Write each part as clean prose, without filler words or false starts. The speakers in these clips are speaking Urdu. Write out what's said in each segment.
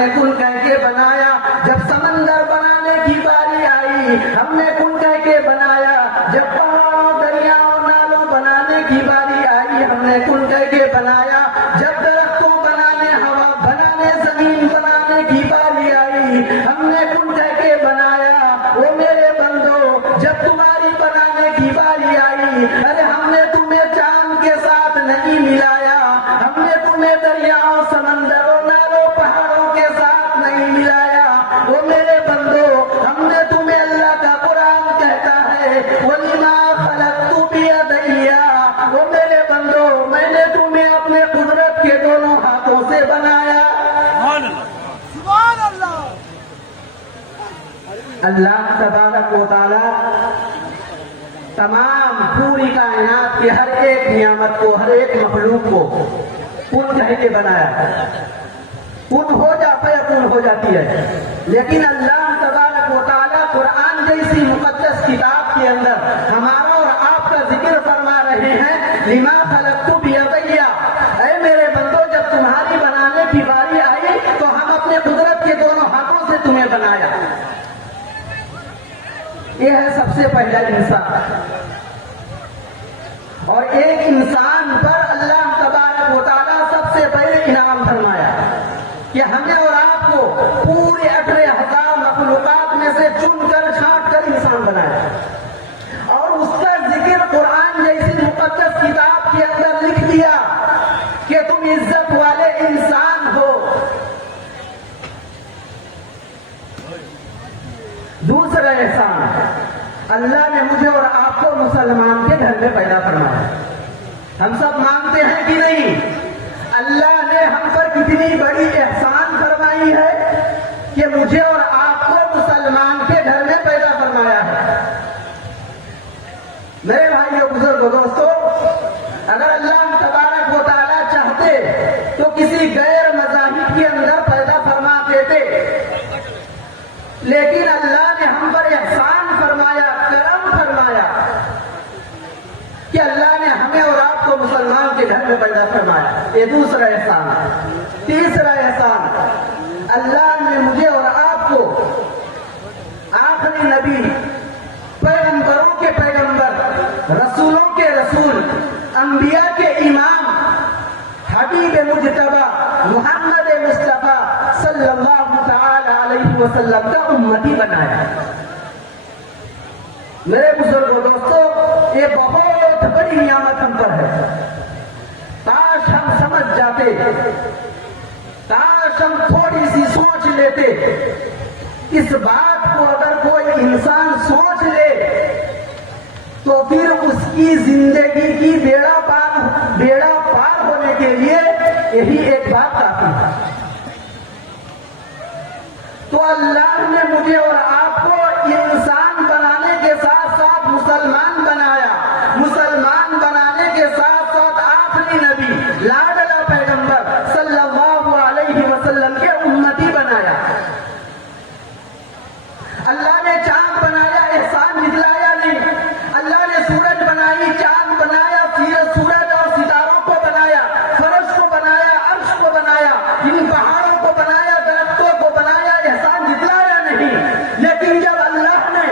نے کن کہہ کے بنایا، جب سمندر بنانے کی باری آئی ہم نے کن کہہ کے بنایا، جب پہاڑوں دریاؤں نالوں بنانے کی باری آئی ہم نے کن کہہ کے بنایا، جب درختوں بنانے ہوا بنانے زمین بنانے کی باری آئی ہم نے کن کہہ کے بنایا۔ وہ میرے بندو جب تمہاری بنانے کی باری آئی، ارے ہم نے تمہیں چاند کے ساتھ نہیں ملایا، ہم نے تمہیں دریاؤں سمندروں نالوں پہاڑوں کے ساتھ نہیں ملایا۔ وہ میرے بندو ہم نے تمہیں، اللہ کا قرآن کہتا ہے وَلِمَا خَلَقْتُ بِيَدَيَّ، وہ میرے بندو میں نے تمہیں اپنے قدرت کے دونوں ہاتھوں سے بنایا۔ سبحان اللہ۔ اللہ تبارک و تعالی تمام پوری کائنات کی ہر ایک نعمت کو، ہر ایک مخلوق کو کن کہہ کے بنایا، کن ہو جاتا ہے، کن ہو جاتی ہے۔ لیکن اللہ تبارک و تعالی قرآن جیسی مقدس کتاب کے اندر ہمارا اور آپ کا ذکر فرما رہے ہیں لما خلقت بیدیہ، اے میرے بندو جب تمہاری بنانے کی باری آئی تو ہم اپنے قدرت کے دونوں ہاتھوں سے تمہیں بنایا۔ یہ ہے سب سے پہلا انسان، اور ایک انسان پر اللہ تبارک و تعالیٰ سب سے پہلے انعام فرمایا کہ ہمیں اور آپ کو پورے 18,000 مخلوقات میں سے چن کر چھانٹ کر انسان بنایا، اور اس کا ذکر قرآن جیسی مقدس کتاب کے اندر لکھ دیا کہ تم عزت والے انسان ہو۔ دوسرا احسان، اللہ نے مجھے اور آپ کو مسلمان کے گھر میں پیدا فرمایا۔ ہم سب مانتے ہیں کہ نہیں اللہ نے ہم پر کتنی بڑی احسان فرمائی ہے کہ مجھے اور آپ کو مسلمان کے گھر میں پیدا فرمایا ہے۔ میرے بھائیو بزرگو دوستو، اگر اللہ تبارک و تعالیٰ چاہتے تو کسی غیر مذاہب کے اندر پیدا فرما دیتے، لیکن اللہ نے ہم پر احسان فرمایا، کرم فرمایا کہ اللہ نے ہمیں اور آپ کو مسلمان کے گھر میں پیدا فرمایا۔ یہ دوسرا احسان ہے۔ تیسرا احسان، اللہ نے مجھے اور آپ کو آخری نبی، پیغمبروں کے پیغمبر، رسولوں کے رسول، انبیاء کے امام، حبیب مجتبی محمد مصطفیٰ صلی اللہ تعالی علیہ وسلم کا امتی بنایا۔ میرے بزرگوں دوستو، یہ بہت بڑی نعمت ہم پر ہے۔ کاش ہم سمجھ جاتے، کاش ہم تھوڑی سی سوچ لیتے۔ اس بات کو اگر کوئی انسان سوچ لے تو پھر اس کی زندگی کی بیڑا پار ہونے کے لیے یہی ایک بات کافی ہے۔ تو اللہ نے مجھے اور آپ کو انسان بنانے کے ساتھ ساتھ مسلمان بنایا، مسلمان بنانے کے ساتھ ساتھ آخری نبی، لاڈلا پیغمبر صلی اللہ علیہ وسلم کے امتی بنایا۔ اللہ نے چاند بنایا، احسان جتلایا نہیں۔ اللہ نے سورج بنائی، چاند بنایا، سورج اور ستاروں کو بنایا، فرش کو بنایا، عرش کو بنایا، ان پہاڑوں کو بنایا، درختوں کو بنایا، احسان جتلایا نہیں۔ لیکن جب اللہ نے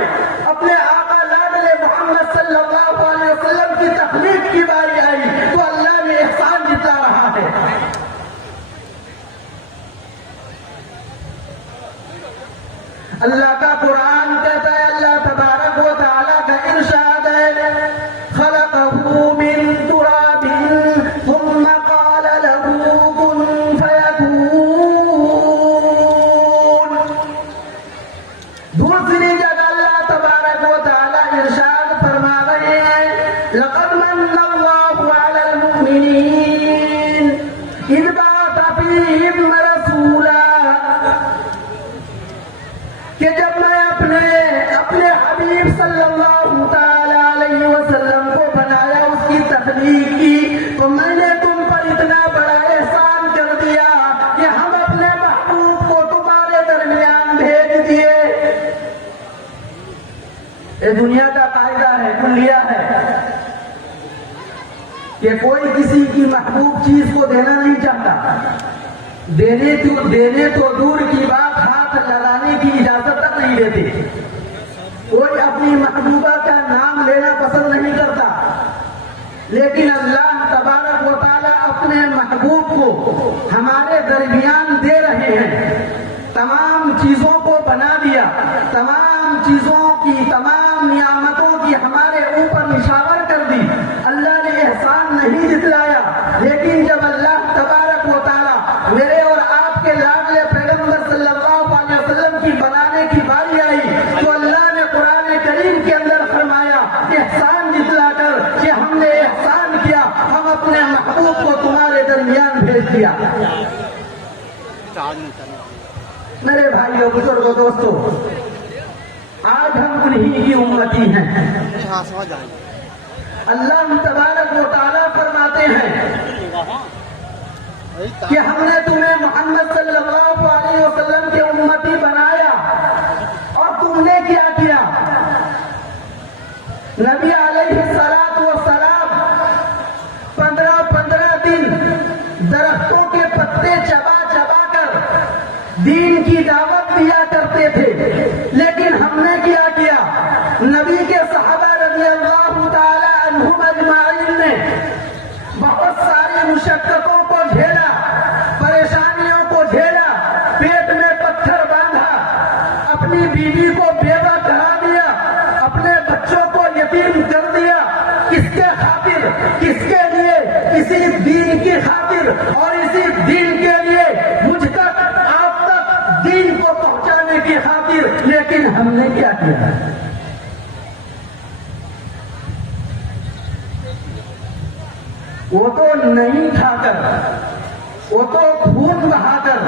اپنے آقا لاڈلے محمد صلی اللہ علیہ وسلم کی تخلیق کی باری آئی تو اللہ نے احسان جتلا رہا ہے۔ اللہ کا قرآن کہتا ہے، اللہ تبارک و تعالیٰ کا ارشاد ہے خلقہ من تراب ثم قال له کن فیکون۔ دوسری جگہ اللہ تبارک و تعالیٰ ارشاد فرما رہے ہیں لقد من اللہ علی المؤمنین اذ بعث فیہم رسولا، کہ جب میں اپنے حبیب صلی اللہ تعالی علیہ وسلم کو بنایا، اس کی تخلیق کی، تو میں نے تم پر اتنا بڑا احسان کر دیا کہ ہم اپنے محبوب کو تمہارے درمیان بھیج دیے۔ یہ دنیا کا قاعدہ ہے، کلیہ ہے کہ کوئی کسی کی محبوب چیز کو دینا نہیں چاہتا، دینے تو دور کی بات، ہاتھ لگانے کی اجازت تک نہیں دیتے. کوئی اپنی محبوبہ کا نام لینا پسند نہیں کرتا، لیکن اللہ تبارک و تعالیٰ اپنے محبوب کو ہمارے درمیان دے رہے ہیں. تمام چیزوں کو بنا دیا، تمام چیزوں کی، تمام نعمتوں کی ہمارے اوپر نشاور کر دی. اللہ نے احسان نہیں جتلایا، لیکن جب اللہ تبارک و تعالیٰ میرے اور آپ کے لاڈلے پیغمبر صلی اللہ علیہ وسلم کی بنانے کی باری آئی تو اللہ نے قرآن کریم کے اندر فرمایا احسان جتلا کر کہ ہم نے احسان کیا، ہم اپنے محبوب کو تمہارے درمیان بھیج دیا. میرے بھائیوں، بزرگوں، دوستوں، آج ہم انہی کی امتی ہیں. اللہ تبارک و تعالیٰ فرماتے ہیں کہ ہم نے تمہیں محمد صلی اللہ علیہ وسلم کے امتی بنایا، اور تم نے کیا کیا؟ نبی علیہ الصلوۃ والسلام 15 دن درختوں کے پتے چبا چبا کر دین کی دعوت دیا کرتے تھے، لیکن ہم نے کیا؟ نبی کے صحابہ رضی اللہ تعالی عنہم اجمعین نے بہت ساری مشقتوں کو جھیلا، پریشانیوں کو جھیلا، پیٹ میں پتھر باندھا، اپنی بیوی کو بیوہ کرا دیا، اپنے بچوں کو یتیم کر دیا. کس کے خاطر؟ کس کے لیے؟ اسی دین کی خاطر، اور اسی دین کے لیے مجھ تک، آپ تک دین کو پہنچانے کی خاطر. لیکن ہم نے کیا کیا؟ وہ تو نہیں کھا کر، وہ تو خون بہا کر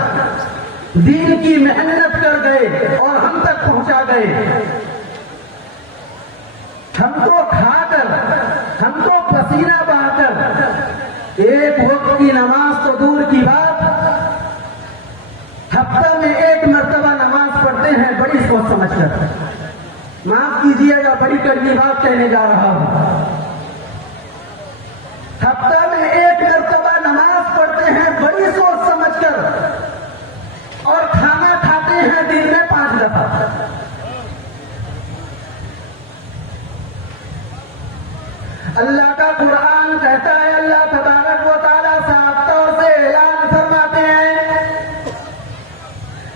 دین کی محنت کر گئے اور ہم تک پہنچا گئے. ہم تو کھا کر، ہم تو پسینہ بہا کر، ایک وقت کی نماز تو دور کی بات، ہفتہ میں ایک مرتبہ نماز پڑھتے ہیں بڑی سوچ سمجھ کر. معاف کیجیے گا، بڑی کڑوی بات کہنے جا رہا ہوں. ہفتہ میں ایک مرتبہ نماز پڑھتے ہیں بڑی سوچ سمجھ کر، اور کھانا کھاتے ہیں دن میں 5 دفعہ. اللہ کا قرآن کہتا ہے، اللہ تبارک و تعالیٰ صاف طور سے اعلان فرماتے ہیں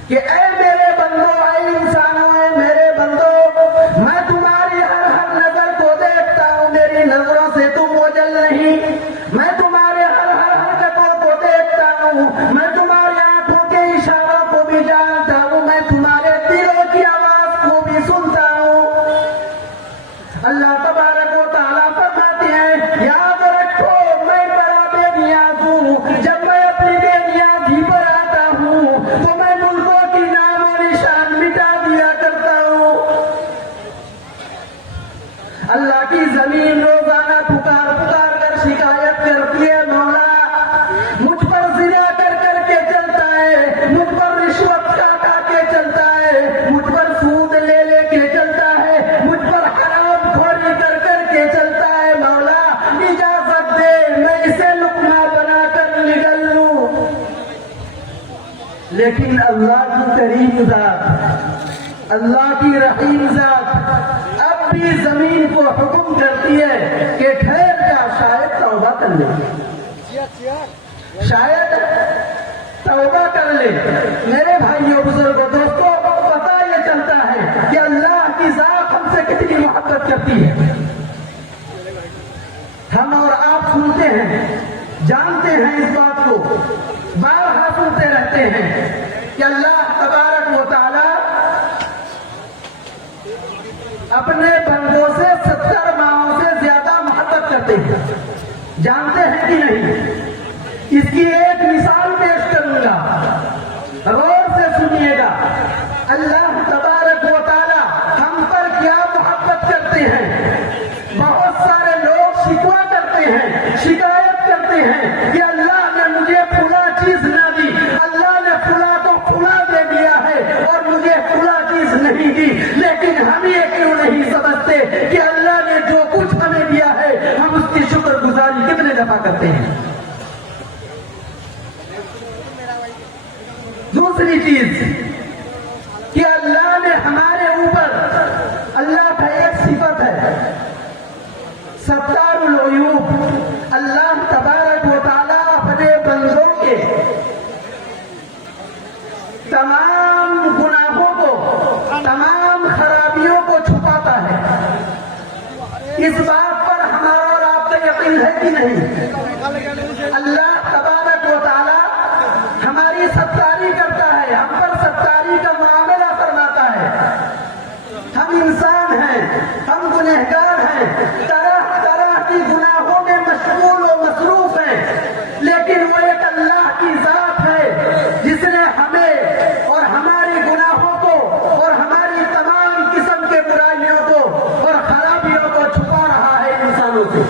کہ اے میرے بندو، اے انسانوں، اے میرے بندو، میں تمہاری ہر نظر کو دیکھتا ہوں، میری نظروں سے تم اوجھل نہیں. میں تمہارے ہر حرکتوں کو دیکھتا ہوں، میں تمہاری آنکھوں کے اشاروں کو بھی جانتا ہوں، میں تمہارے دلوں کی آواز کو بھی سنتا ہوں. اللہ تبارک و تعالیٰ فرماتے ہیں یاد رکھو میں بڑا بے نیاز ہوں. جب میں اپنی بے نیازی پر آتا ہوں تو میں ملکوں کی نام و نشان مٹا دیا کرتا ہوں. اللہ کی زمین روزانہ پکار پکار کر شکایت کرتی ہے، مولا مجھ پر زنا کر کر کے چلتا ہے، مجھ پر رشوت کھا کے چلتا ہے، مجھ پر سود لے لے کے چلتا ہے، مجھ پر حرام خوری کر کر کے چلتا ہے. مولا اجازت دے میں اسے لقمہ بنا کر نگل لوں. لیکن اللہ کی کریم ذات، اللہ کی رحیم ذات اب بھی زمین کو حکم کرتی ہے کہ ٹھہر جا، شاید توبہ کر لے، شاید توبہ کر لے. میرے بھائیوں، بزرگوں، دوستوں، پتہ یہ چلتا ہے کہ اللہ کی ذات ہم سے کتنی محبت کرتی ہے. ہم اور آپ سنتے ہیں، جانتے ہیں اس بات کو، بارہا سنتے رہتے ہیں کہ اللہ تبارک و تعالی اپنے بندوں سے 70 ماہوں سے زیادہ محبت کرتے ہیں. جانتے ہیں کہ نہیں؟ اس کی ایک مثال پیش کروں گا، غور سے سنیے گا. اللہ تبارک و تعالی ہم پر کیا محبت کرتے ہیں. بہت سارے لوگ شکوہ کرتے ہیں، شکایت کرتے ہیں کہ اللہ نے مجھے فلاں چیز نہ دی، اللہ نے فلاں تو فلاں دے دیا ہے اور مجھے فلاں چیز نہیں دی. لیکن ہم یہ کیوں نہیں سمجھتے کہ اللہ نے جو کچھ ہمیں دیا ہے ہم اس کی شکر گزاری کتنے دفعہ کرتے ہیں. دوسری چیز کہ اللہ نے ہمارے اوپر، اللہ کا ایک صفت ہے ستار العیوب، اللہ تبارک و تعالیٰ اپنے بندوں کے تمام گناہوں کو، تمام خرابیوں کو چھپاتا ہے۔ اس بات پر ہمارا اور آپ کا یقین ہے کہ نہیں؟ اللہ تبارک و تعالیٰ ہماری ستاری کرتا ہے، ہم پر ستاری کا معاملہ فرماتا ہے۔ ہم انسان ہیں، ہم گنہگار ہیں، طرح طرح کی گناہوں میں مشغول و مصروف ہیں، لیکن وہ ایک اللہ کی ذات ہے جس نے ہمیں اور ہمارے گناہوں کو اور ہماری تمام قسم کے برائیوں کو اور خرابیوں کو چھپا رہا ہے انسانوں سے۔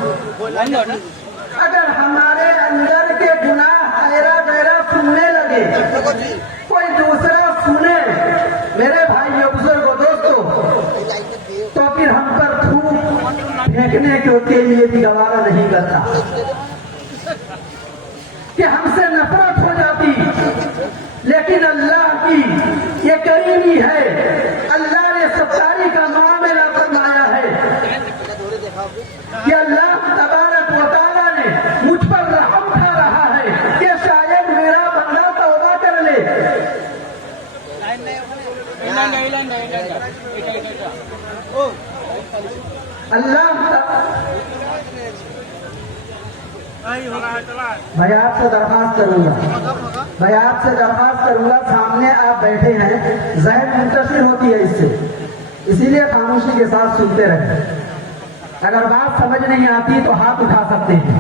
اگر ہمارے اندر کے گناہ ایرا غیرہ سننے لگے، کوئی دوسرا سنے، میرے بھائیوں بزرگوں دوستوں، تو پھر ہم پر تھوک پھینکنے کے لیے بھی گوارا نہیں کرتا کہ ہم سے نفرت ہو جاتی۔ لیکن اللہ کی یہ کریمی ہے، اللہ نے ستاری کا معاملہ فرمایا ہے کہ اللہ تبارک و تعالیٰ نے مجھ پر رحم کھا رہا ہے کہ شاید میرا بندہ توبہ کر لے۔ اللہ بھائی آپ سے درخواست کروں گا، سامنے آپ بیٹھے ہیں، ذہن منتشر ہوتی ہے اس سے، اسی لیے خاموشی کے ساتھ سنتے رہیں۔ اگر بات سمجھ نہیں آتی تو ہاتھ اٹھا سکتے ہیں۔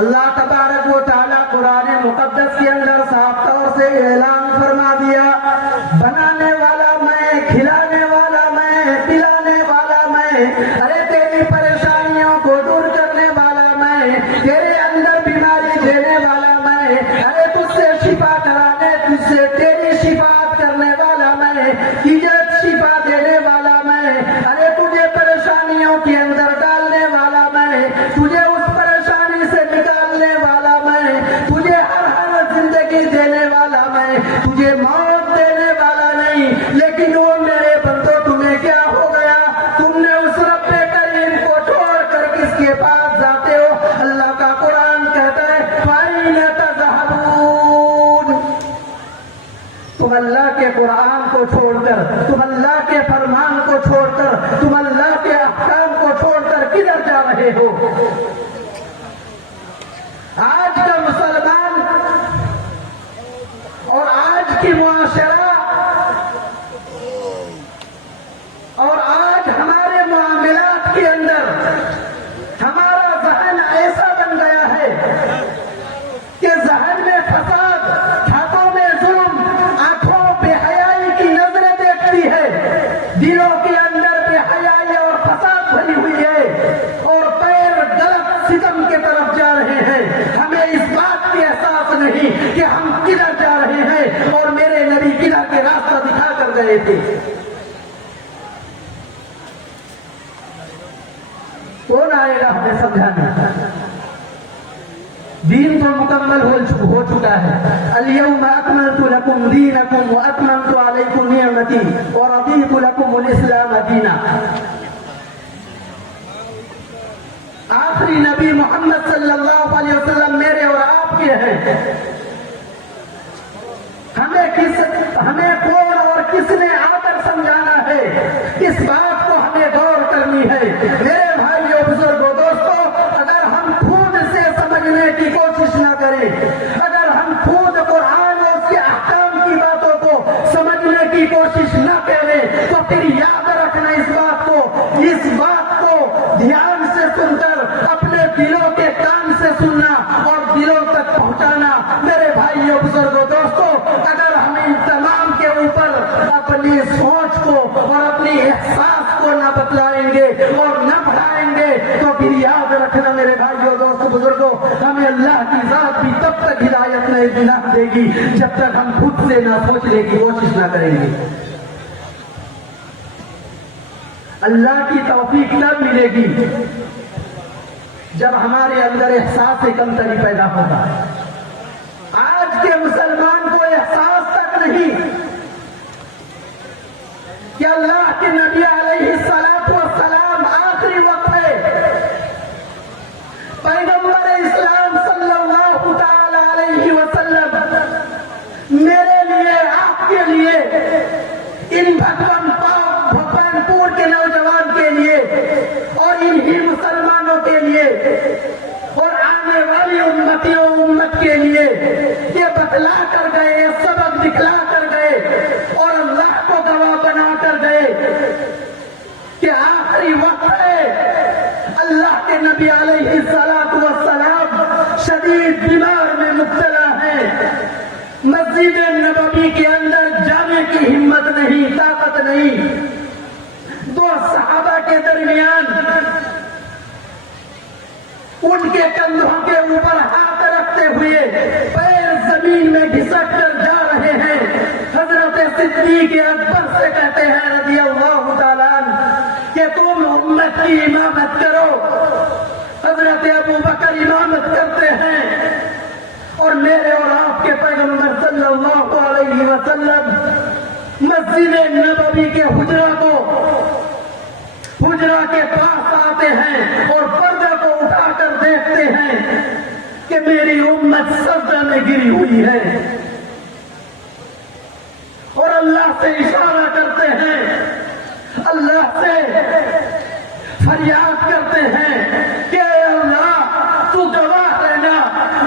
اللہ تبارک و تعالیٰ قرآن مقدس کے اندر صاف طور سے اعلان فرما دیا، بنانے والا میں، کھلانے والا میں، پلانے والا میں، ارے تیری پریشانیوں کو دور کرنے والا میں، تیرے اندر بیماری دینے والا میں، ارے تجھ سے شفا کرانے، تجھ سے تیری شفاعت کرنے والا میں، تجھے شفا دینے والا میں، ارے تجھے پریشانیوں کے اندر ڈالنے والا میں، تجھے اس پریشانی سے نکالنے والا میں، تجھے ہر زندگی دینے والا میں، تجھے موت دینے والا نہیں۔ لیکن وہ میرے بندوں تمہیں کیا ہو گیا؟ تم نے اس رب کریم کو چھوڑ کر کس کے پاس جاتے ہو؟ اللہ کا قرآن کہتا ہے فَأَيْنَ تَذْهَبُونَ، تم اللہ کے قرآن کو چھوڑ کر، تم اللہ کے فرمان کو چھوڑ کر، تم اللہ کے احکام کو چھوڑ کر کدھر جا رہے ہو؟ آج کا مسلمان اور آج کی معاشرہ اور آج ہمارے معاملات کے اندر ہمارا ذہن ایسا بن گیا ہے کہ ذہن میں فساد، ہاتھوں میں ظلم، آنکھوں بے حیائی کی نظریں دیکھتی ہے، دلوں کے اندر بے حیائی اور فساد بھری ہوئی ہے، اور پیر غلط ستم کے طرف جا رہے ہیں۔ ہمیں اس بات کی احساس نہیں کہ ہم کدھر جا رہے ہیں اور میرے نبی کدھر کے راستہ دکھا کر گئے تھے۔ کون آئے گا ہمیں سمجھانے؟ دین تو مکمل ہو چکا ہے۔ اليوم اکملت لکم دینکم واتممت علیکم نعمتی ورضیت لکم الاسلام دینا۔ آخری نبی محمد صلی اللہ علیہ وسلم میرے اور آپ کے ہیں۔ ہمیں کون اور کس نے آ کر سمجھانا ہے، اس بات کو ہمیں غور کرنی ہے۔ میرے بھائیوں بزرگوں دوستوں، اگر ہم خود سے سمجھنے کی کوشش نہ کریں، اگر ہم خود قرآن اور اس کے احکام کی باتوں کو سمجھنے کی کوشش نہ کریں، تو پھر یاد رکھنا اس بات کو دھیان سے سن کر اپنے دلوں کے کان سے سننا اور دلوں تک پہنچانا۔ میرے بھائیوں بزرگوں دوستوں، اگر ہم ان تمام کے اوپر اپنی سوچ کو اور اپنی احساس کو نہ بتلائیں گے اور نہ بڑھائیں گے، تو پھر یاد رکھنا میرے بھائیوں دوستوں بزرگوں، ہمیں اللہ کی ذات بھی تب تک ہدایت نہیں دے گی جب تک ہم خود سے نہ سوچنے کی کوشش نہ کریں گے۔ اللہ کی توفیق تب ملے گی جب ہمارے اندر احساس کمتری پیدا ہوگا۔ آج کے بتلا کر گئے، سبق دکھلا کر گئے اور اللہ کو گواہ بنا کر گئے کہ آخری وقت ہے، اللہ کے نبی علیہ الصلوۃ والسلام شدید بیمار میں مبتلا ہیں، مسجد نبوی کے اندر جانے کی ہمت نہیں، طاقت نہیں، دو صحابہ کے درمیان ان کے کندھوں کے اوپر ہاتھ رکھتے ہوئے پیر زمین میں گھسٹ کر جا رہے ہیں، حضرت صدیق اکبر سے کہتے ہیں رضی اللہ تعالیٰ عنہ کہ تم امت کی امامت کرو، حضرت ابو بکر امامت کرتے ہیں اور میرے اور آپ کے پیغمبر صلی اللہ علیہ وسلم مسجد نبوی کے حجرہ کے پاس آتے ہیں اور پردہ کو اٹھا کر دیکھتے ہیں کہ میری امت سجدہ میں گری ہوئی ہے اور اللہ سے اشارہ کرتے ہیں، اللہ سے فریاد کرتے ہیں کہ اے اللہ تو گواہ رہنا،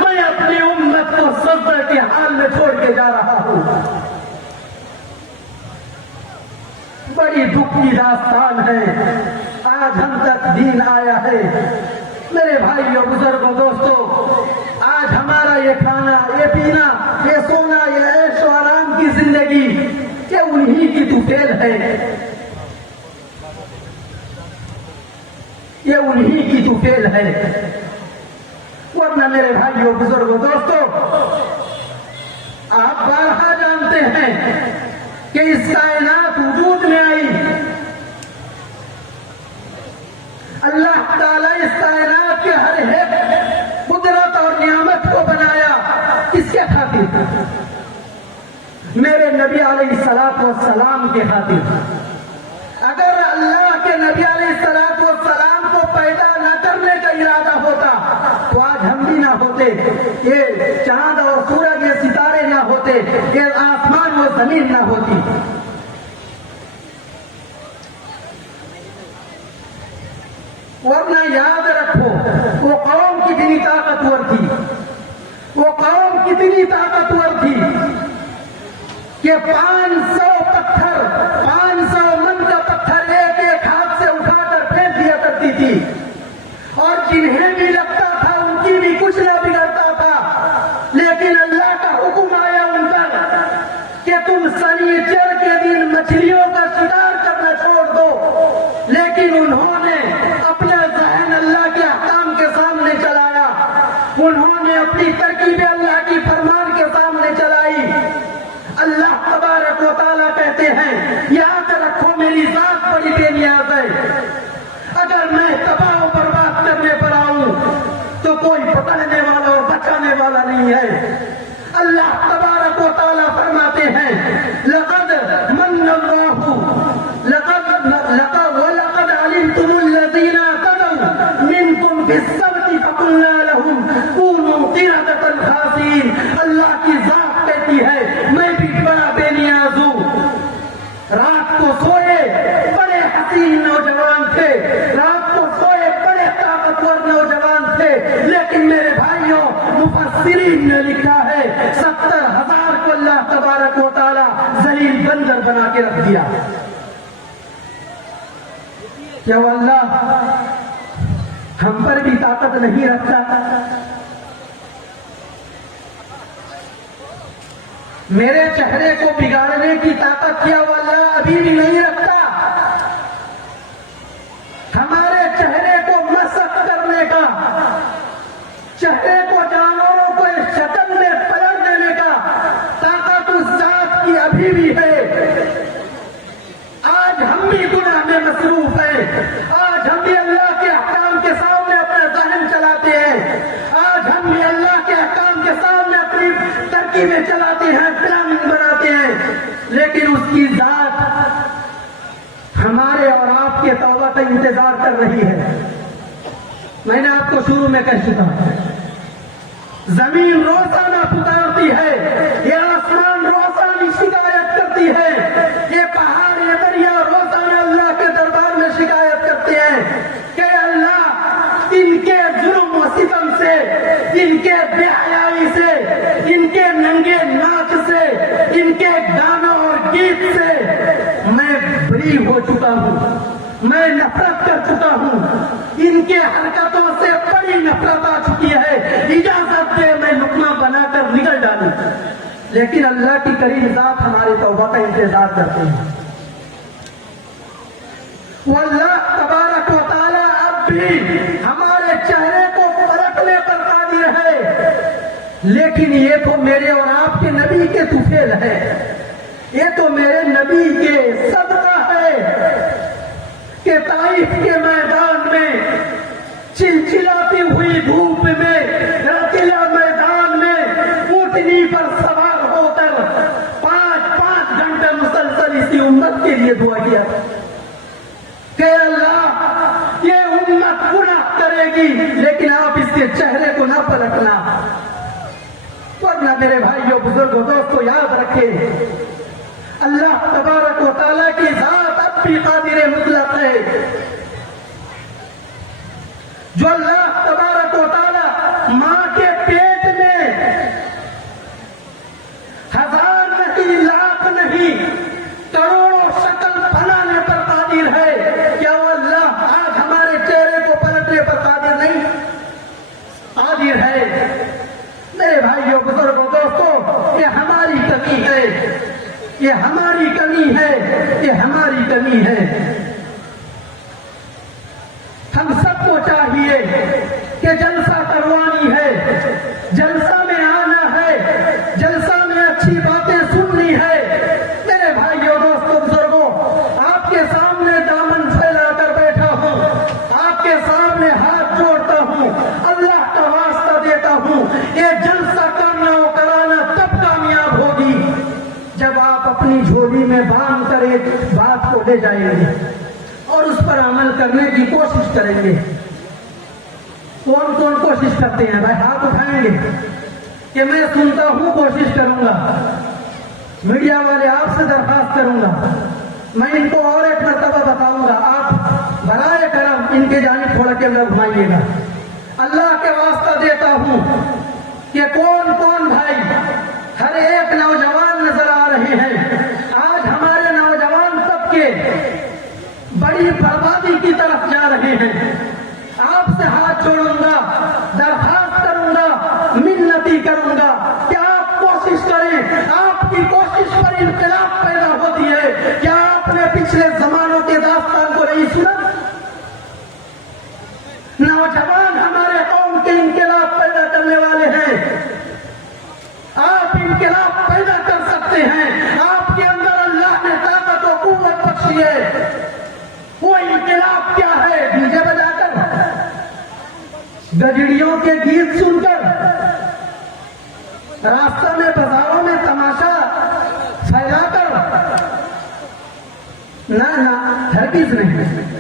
میں اپنی امت کو سجدہ کے حال میں چھوڑ کے جا رہا ہوں۔ بڑی دکھ کی داستان ہے، آج ہم تک دین آیا ہے۔ میرے بھائیوں، بزرگوں، دوستوں، آج ہمارا یہ کھانا، یہ پینا، یہ سونا، یہ عیش و آرام کی زندگی، یہ انہی کی توفیل ہے، یہ انہی کی توفیل ہے، ورنہ میرے بھائیوں، بزرگوں، دوستوں، آپ بارہا جانتے ہیں کہ اس کائنات وجود میں آئی، اللہ تعالیٰ اس کائنات کے ہر ایک قدرت اور نعمت کو بنایا کس کے خاطر؟ میرے نبی علیہ الصلوۃ والسلام کے خاطر۔ اگر اللہ کے نبی علیہ الصلوۃ والسلام کو پیدا نہ کرنے کا ارادہ ہوتا تو آج ہم بھی نہ ہوتے، یہ چاند اور سورج، یہ ستارے نہ ہوتے، یہ آسمان و زمین نہ ہوتی۔ ورنہ یاد رکھو وہ قوم کتنی طاقتور تھی، وہ قوم کتنی طاقتور تھی کہ 500 من کا پتھر ایک ایک ہاتھ سے اٹھا کر پھینک دیا کرتی تھی، اور جنہیں بھی لگتا تھا ان کی بھی کچھ نہ بگڑتا تھا، لیکن اللہ کا حکم آیا ان پر کہ تم سنیچر کے دن مچھلیوں کا شکار کرنا چھوڑ دو، لیکن انہوں نے اپنا ذہن اللہ کے احکام کے سامنے چلایا، انہوں نے اپنی ترکیبیں اللہ کی فرمان کے سامنے چلائی۔ اللہ تبارک و تعالیٰ کہتے ہیں یاد رکھو میری ذات بڑی بے نیاز ہے، اگر میں تباہ و برباد کرنے پر آؤں تو کوئی پکڑنے والا اور بچانے والا نہیں ہے۔ اللہ تبارک و تعالیٰ فرماتے ہیں لقد من اللہ وَلَقَدْ عَلِمْتُمُ الَّذِينَ اعْتَدَوْا مِنْكُمْ فِي السَّبْتِ فَقُلْنَا لَهُمْ كُونُوا قِرَدَةً خَاسِئِينَ۔ اللہ کی ذات کہتی ہے میں بھی بڑا بے نیاز ہوں، رات کو سوئے بڑے حسین نوجوان تھے، رات کو سوئے بڑے طاقتور نوجوان تھے، لیکن میرے بھائیوں مفسرین نے لکھا ہے 70,000 کو اللہ تبارک و تعالیٰ ذلیل بندر بنا کے رکھ دیا۔ کیا وہ اللہ ہم پر بھی طاقت نہیں رکھتا؟ میرے چہرے کو بگاڑنے کی طاقت کیا وہ اللہ ابھی بھی نہیں رکھتا؟ ہمارے چہرے کو مسخ کرنے کا، چہرے کو جانوروں کو اس شکل میں پلٹ دینے کا طاقت اس ذات کی ابھی بھی ہے۔ آج ہم بھی گناہ میں مصروف ہیں، آج ہم بھی اللہ کے احکام کے سامنے اپنا ذہن چلاتے ہیں، آج ہم بھی اللہ کے احکام کے سامنے اپنی ترکیبیں چلاتے ہیں، پلاننگ بناتے ہیں، لیکن اس کی ذات ہمارے اور آپ کے توبہ کا انتظار کر رہی ہے۔ میں نے آپ کو شروع میں کہہ چکا ہوں، زمین روزانہ پکارتی ہے، یہ آسمان روزانہ شکایت کرتی ہے، یہ پہاڑ، یہ دریا روزانہ اللہ کے دربار میں شکایت کرتے ہیں کہ اللہ ان کے ظلم و ستم سے، ان کے بے حیائی سے، ان کے ننگے ان کے گانوں اور گیت سے میں بری ہو چکا ہوں، میں نفرت کر چکا ہوں، ان کے حرکتوں سے بڑی نفرت آ چکی ہے، اجازت دے میں لقمہ بنا کر نگل ڈالوں۔ لیکن اللہ کی کریم ذات ہمارے توبہ کا انتظار کرتے ہیں۔ وہ اللہ تبارک و تعالیٰ اب بھی ہمارے چہرے کو پلٹنے پر قادر ہے، لیکن یہ تو میرے اور آپ کے نبی کے طفیل ہے، یہ تو میرے نبی کے صدقہ ہے کہ طائف کے میدان میں چلچلاتی ہوئی دھوپ میں رتیلا میدان میں اونٹنی پر سوار ہو کر 5 گھنٹے مسلسل اسی امت کے لیے دعا کیا کہ اللہ یہ امت گناہ کرے گی لیکن آپ اس کے چہرے کو نہ پلٹنا، ورنہ میرے بھائیوں بزرگوں دوستوں یاد رکھیں اللہ تبارک و تعالیٰ کی ذات اب بھی قادر مطلق ہے۔ جو اللہ تبارک و تعالیٰ ماں کے پیٹ میں 1000 نہیں، لاکھ نہیں، کروڑوں شکل بنانے پر قادر ہے، کیا وہ اللہ آج ہمارے چہرے کو پلٹنے پر قادر نہیں؟ قادر ہے۔ میرے بھائیوں بزرگوں دوستوں، یہ ہماری کمی ہے، یہ ہماری کمی ہے، یہ ہماری کمی ہے۔ ہم سب کو چاہیے کہ جلسہ کروانی ہے، جلسہ میں آنا ہے، جلسہ میں اچھی باتیں سننی ہے۔ میرے بھائیوں دوستوں بزرگوں، آپ کے سامنے دامن پھیلا کر بیٹھا ہوں، آپ کے سامنے ہاتھ جوڑتا ہوں، اللہ کا واسطہ دیتا ہوں، یہ جلسہ کرنا و کرانا تب کامیاب ہوگی جب آپ اپنی جھولی میں باندھ کر ایک بات کو لے جائیں گے اور اس پر عمل کرنے کی کوشش کریں گے۔ کون کون کوشش کرتے ہیں؟ بھائی ہاتھ اٹھائیں گے کہ میں سنتا ہوں، کوشش کروں گا۔ میڈیا والے آپ سے درخواست کروں گا، میں ان کو اور ایک مرتبہ بتاؤں گا، آپ برائے کرم ان کے جانب تھوڑا کیمرہ گھمائیے گا۔ اللہ کے واسطہ دیتا ہوں کہ کون کون بھائی، ہر ایک نوجوان نظر آ رہے ہیں، آج ہمارے نوجوان طبقے بڑی بربادی کی طرف جا رہے ہیں۔ آپ سے ہاتھ جوڑوں گا، درخواست کروں گا، منتی کروں گا کہ آپ کوشش کریں، آپ کی کوشش پر انقلاب پیدا ہوتی ہے۔ کیا آپ نے پچھلے زمانوں کے داستان کو نہیں سنا؟ نوجوان ہمارے قوم کے انقلاب پیدا کرنے والے ہیں، آپ انقلاب پیدا کر سکتے ہیں، آپ کے اندر اللہ نے طاقت و قوت بخشی ہے۔ وہ انقلاب کیا ہے؟ ڈی جے بجا کر، گجڑیوں کے گیت سن کر، راستہ میں بازاروں میں تماشا پھیلا کر؟ نہ ہرگز نہیں۔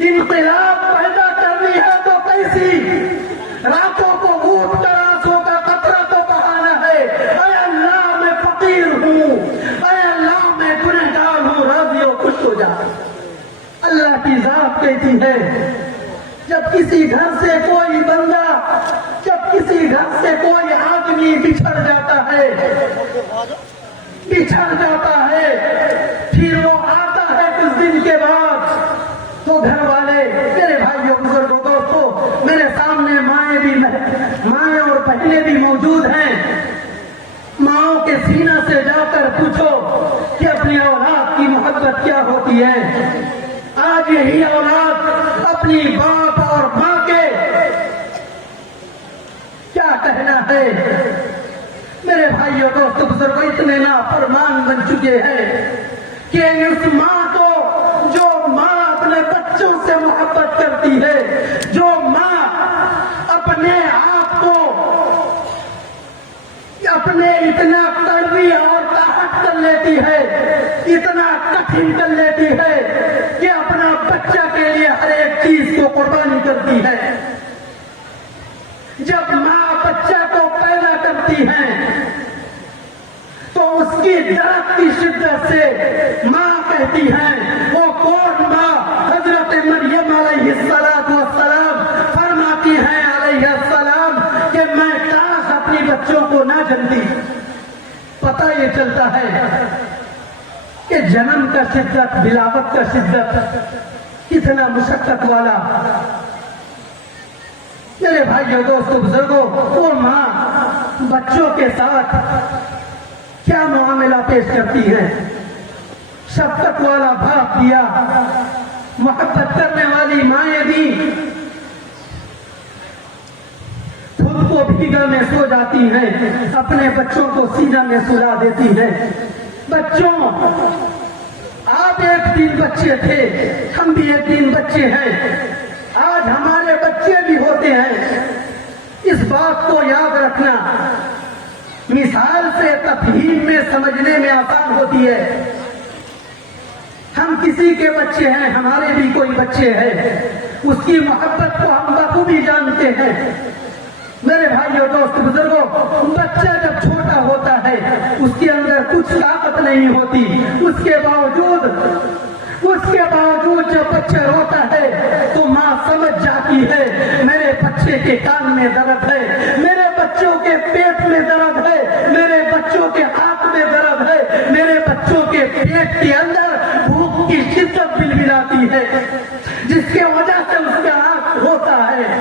انقلاب پیدا کرنی ہے تو کیسی؟ راتوں کو اٹھ کر آنسوں کا قطرہ تو بہانا ہے، اے اللہ میں فقیر ہوں، اے اللہ میں گنہگار ہوں، راضی و خوش ہو جا۔ اللہ کی ذات کہتی ہے جب کسی گھر سے کوئی بندہ، جب کسی گھر سے کوئی آدمی بچھڑ جاتا ہے، پھر وہ آتا ہے کچھ دن کے بعد، تو گھر والے، میرے بھائیوں بزرگوں دوستوں، میرے سامنے مائیں اور بہنیں بھی موجود ہیں، ماؤں کے سینہ سے جا کر پوچھو کہ اپنی اولاد کی محبت کیا ہوتی ہے۔ آج یہی اولاد اپنی باپ اور ماں کے کیا کہنا ہے؟ میرے بھائیوں دوستوں بزرگوں، اتنے نافرمان بن چکے ہیں کہ اس ماں کو، جو ماں اپنے بچوں سے محبت کرتی ہے، جو ماں اپنے آپ کو اپنے اتنا کڑوی اور طاقت کر لیتی ہے، اتنا کٹھن کر لیتی ہے کہ اپنا بچہ کے لیے ہر ایک چیز کو قربانی کرتی ہے۔ جب ماں بچہ کو پیدا کرتی ہے تو اس کی درد کی شدت سے ماں کہتی ہے، وہ کون ماں؟ حضرت مریم علیہ السلام فرماتی ہیں علیہ السلام کہ میں کاش اپنی بچوں کو نہ جنتی، پتہ یہ چلتا ہے کہ جنم کا شدت، بلاوت کا شدت کتنا مشقت والا۔ میرے بھائیوں، دوستوں، بزرگوں، وہ ماں بچوں کے ساتھ کیا معاملہ پیش کرتی ہے۔ شفقت والا باپ دیا، محبت کرنے والی مائیں دی، خود کو بھیگا میں سو جاتی ہیں، اپنے بچوں کو سینہ میں سلا دیتی ہیں۔ بچوں، آپ ایک دن بچے تھے، ہم بھی ایک دن بچے ہیں، آج ہمارے بچے بھی ہوتے ہیں۔ اس بات کو یاد رکھنا، مثال سے تفہیم میں سمجھنے میں آسان ہوتی ہے۔ ہم کسی کے بچے ہیں، ہمارے بھی کوئی بچے ہیں، اس کی محبت کو ہم بخوبی جانتے ہیں۔ میرے بھائیوں، دوست، بزرگوں، بچہ جب چھوٹا ہوتا ہے اس کے اندر کچھ طاقت نہیں ہوتی، اس کے باوجود جب بچہ روتا ہے تو ماں سمجھ جاتی ہے میرے بچے کے کان میں درد ہے، میرے بچوں کے پیٹ میں درد ہے، میرے بچوں کے ہاتھ میں درد ہے، میرے بچوں کے پیٹ کے اندر بھوک کی شدت بلبلاتی ہے، جس کی وجہ سے اس کا آنکھ روتا ہے۔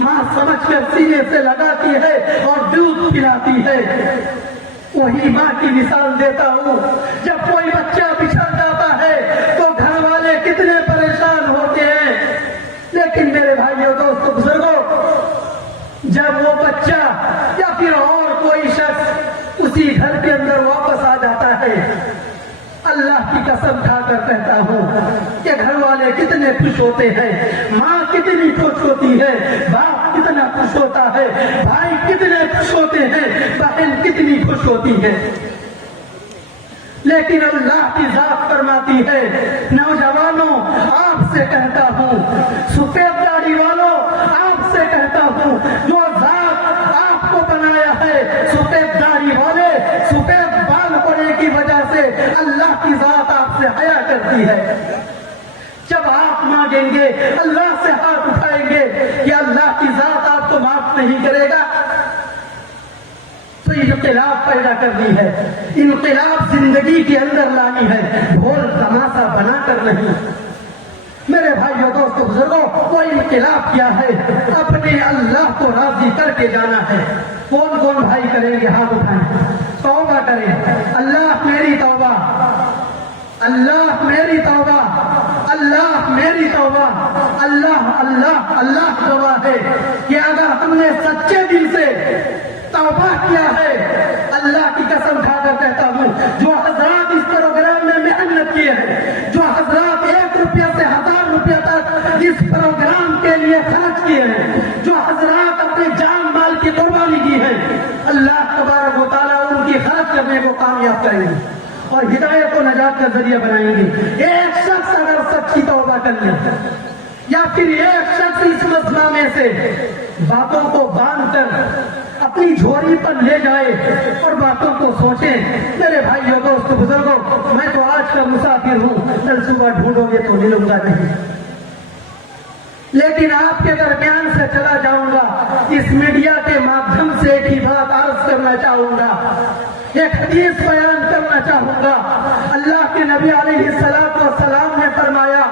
ماں سمجھ کر سینے سے لگاتی ہے اور دودھ پلاتی ہے۔ وہی ماں کی مثال دیتا ہوں، جب کوئی بچہ بچھڑ جاتا ہے تو گھر والے کتنے پریشان ہوتے ہیں، لیکن میرے بھائیوں، دوستوں، بزرگوں، جب وہ بچہ یا پھر اور کوئی شخص اسی گھر کے اندر واپس آ جاتا ہے، اللہ کی قسم کھا کر کہتا ہوں کہ گھر والے کتنے خوش ہوتے ہیں، ماں کتنی خوش ہوتی ہے، باپ کتنا خوش ہوتا ہے، بھائی کتنے خوش ہوتے ہیں، بہن کتنی خوش ہوتی ہے۔ لیکن اللہ کی ذات فرماتی ہے، نوجوانوں آپ سے کہتا ہوں، سفید داڑھی والوں آپ سے کہتا ہوں، جو ذات آپ کو بنایا ہے، سفید داڑھی والے، سفید بال ہونے کی وجہ سے اللہ کی ذات آپ سے حیا کرتی ہے۔ جب آپ مانگیں گے، اللہ سے ہاتھ اٹھائیں گے کہ اللہ کی ذات آپ کو معاف نہیں کرے گا، تو انقلاب پیدا کرنی ہے، انقلاب زندگی کے اندر لانی ہے، ڈھول تماشا بنا کر نہیں۔ میرے بھائیوں، دوستوں، بزرگوں، وہ انقلاب کیا ہے؟ اپنے اللہ کو راضی کر کے جانا ہے۔ کون کون بھائی کریں گے؟ ہاتھ اٹھائیں، توبہ کریں، اللہ میری توبہ، اللہ میری توبہ، اللہ میری توبہ، اللہ اللہ اللہ گواہ ہے کہ اگر ہم نے سچے دل سے توبہ کیا ہے، اللہ کی قسم کھا کر کہتا ہوں، جو حضرات اس پروگرام میں محنت کیے ہیں، جو حضرات 1 روپیہ سے 1000 روپیہ تک اس پروگرام کے لیے خرچ کیے ہیں، جو حضرات اپنے جان مال کی قربانی کی ہے، اللہ تبارک و تعالیٰ ان کی خرچ کرنے کو کامیاب کریں گے اور ہدایت و نجات کا ذریعہ بنائیں گے۔ ایک شخص اگر سچی توبہ کر لے یا پھر ایک شخص اس مسئلہ میں سے باتوں کو باندھ کر اپنی جھولی پر لے جائے اور باتوں کو سوچے، میرے بھائیوں، دوستوں، بزرگوں، میں تو آج کا مسافر ہوں، کل صبح ڈھونڈو گے تو ملوں گا نہیں، لیکن آپ کے درمیان سے چلا جاؤں گا۔ اس میڈیا کے مادھیم سے ایک ہی بات عرض کرنا چاہوں گا، ایک حدیث بیان کرنا چاہوں گا۔ اللہ کے نبی علیہ السلام نے فرمایا،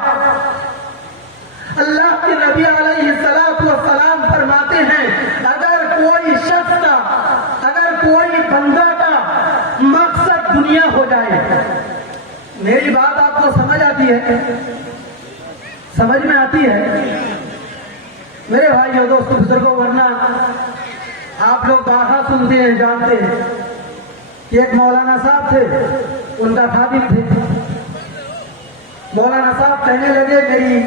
اللہ کے نبی علیہ السلام فرماتے ہیں، اگر کوئی شخص کا، اگر کوئی بندہ کا مقصد دنیا ہو جائے، میری بات آپ کو سمجھ آتی ہے؟ سمجھ میں آتی ہے میرے بھائیوں، دوستوں، بزرگوں؟ ورنہ آپ لوگ بارہا سنتے ہیں، جانتے ہیں کہ ایک مولانا صاحب تھے، ان کا خادم تھے۔ مولانا صاحب کہنے لگے، میری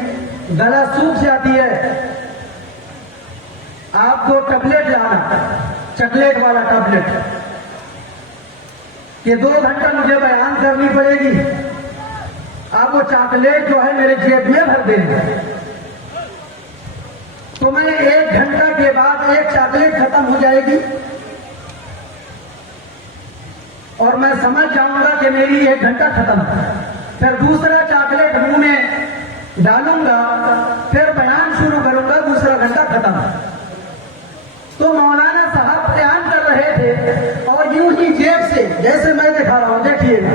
گلا سوکھ جاتی ہے، آپ کو ٹیبلٹ لانا، چاکلیٹ والا ٹیبلٹ، یہ 2 گھنٹہ مجھے بیان کرنی پڑے گی، آپ وہ چاکلیٹ جو ہے میرے جیب میں بھر دیں گے، تو میں 1 گھنٹہ کے بعد ایک چاکلیٹ ختم ہو جائے گی اور میں سمجھ جاؤں گا کہ میری 1 گھنٹہ ختم ہے، پھر دوسرا چاکلیٹ منہ میں ڈالوں گا، پھر بیان شروع کروں گا، دوسرا گھنٹہ ختم ہے۔ تو مولانا صاحب بیان کر رہے تھے اور یوں ہی جیب سے جیسے میں دکھا رہا ہوں، دیکھیے گا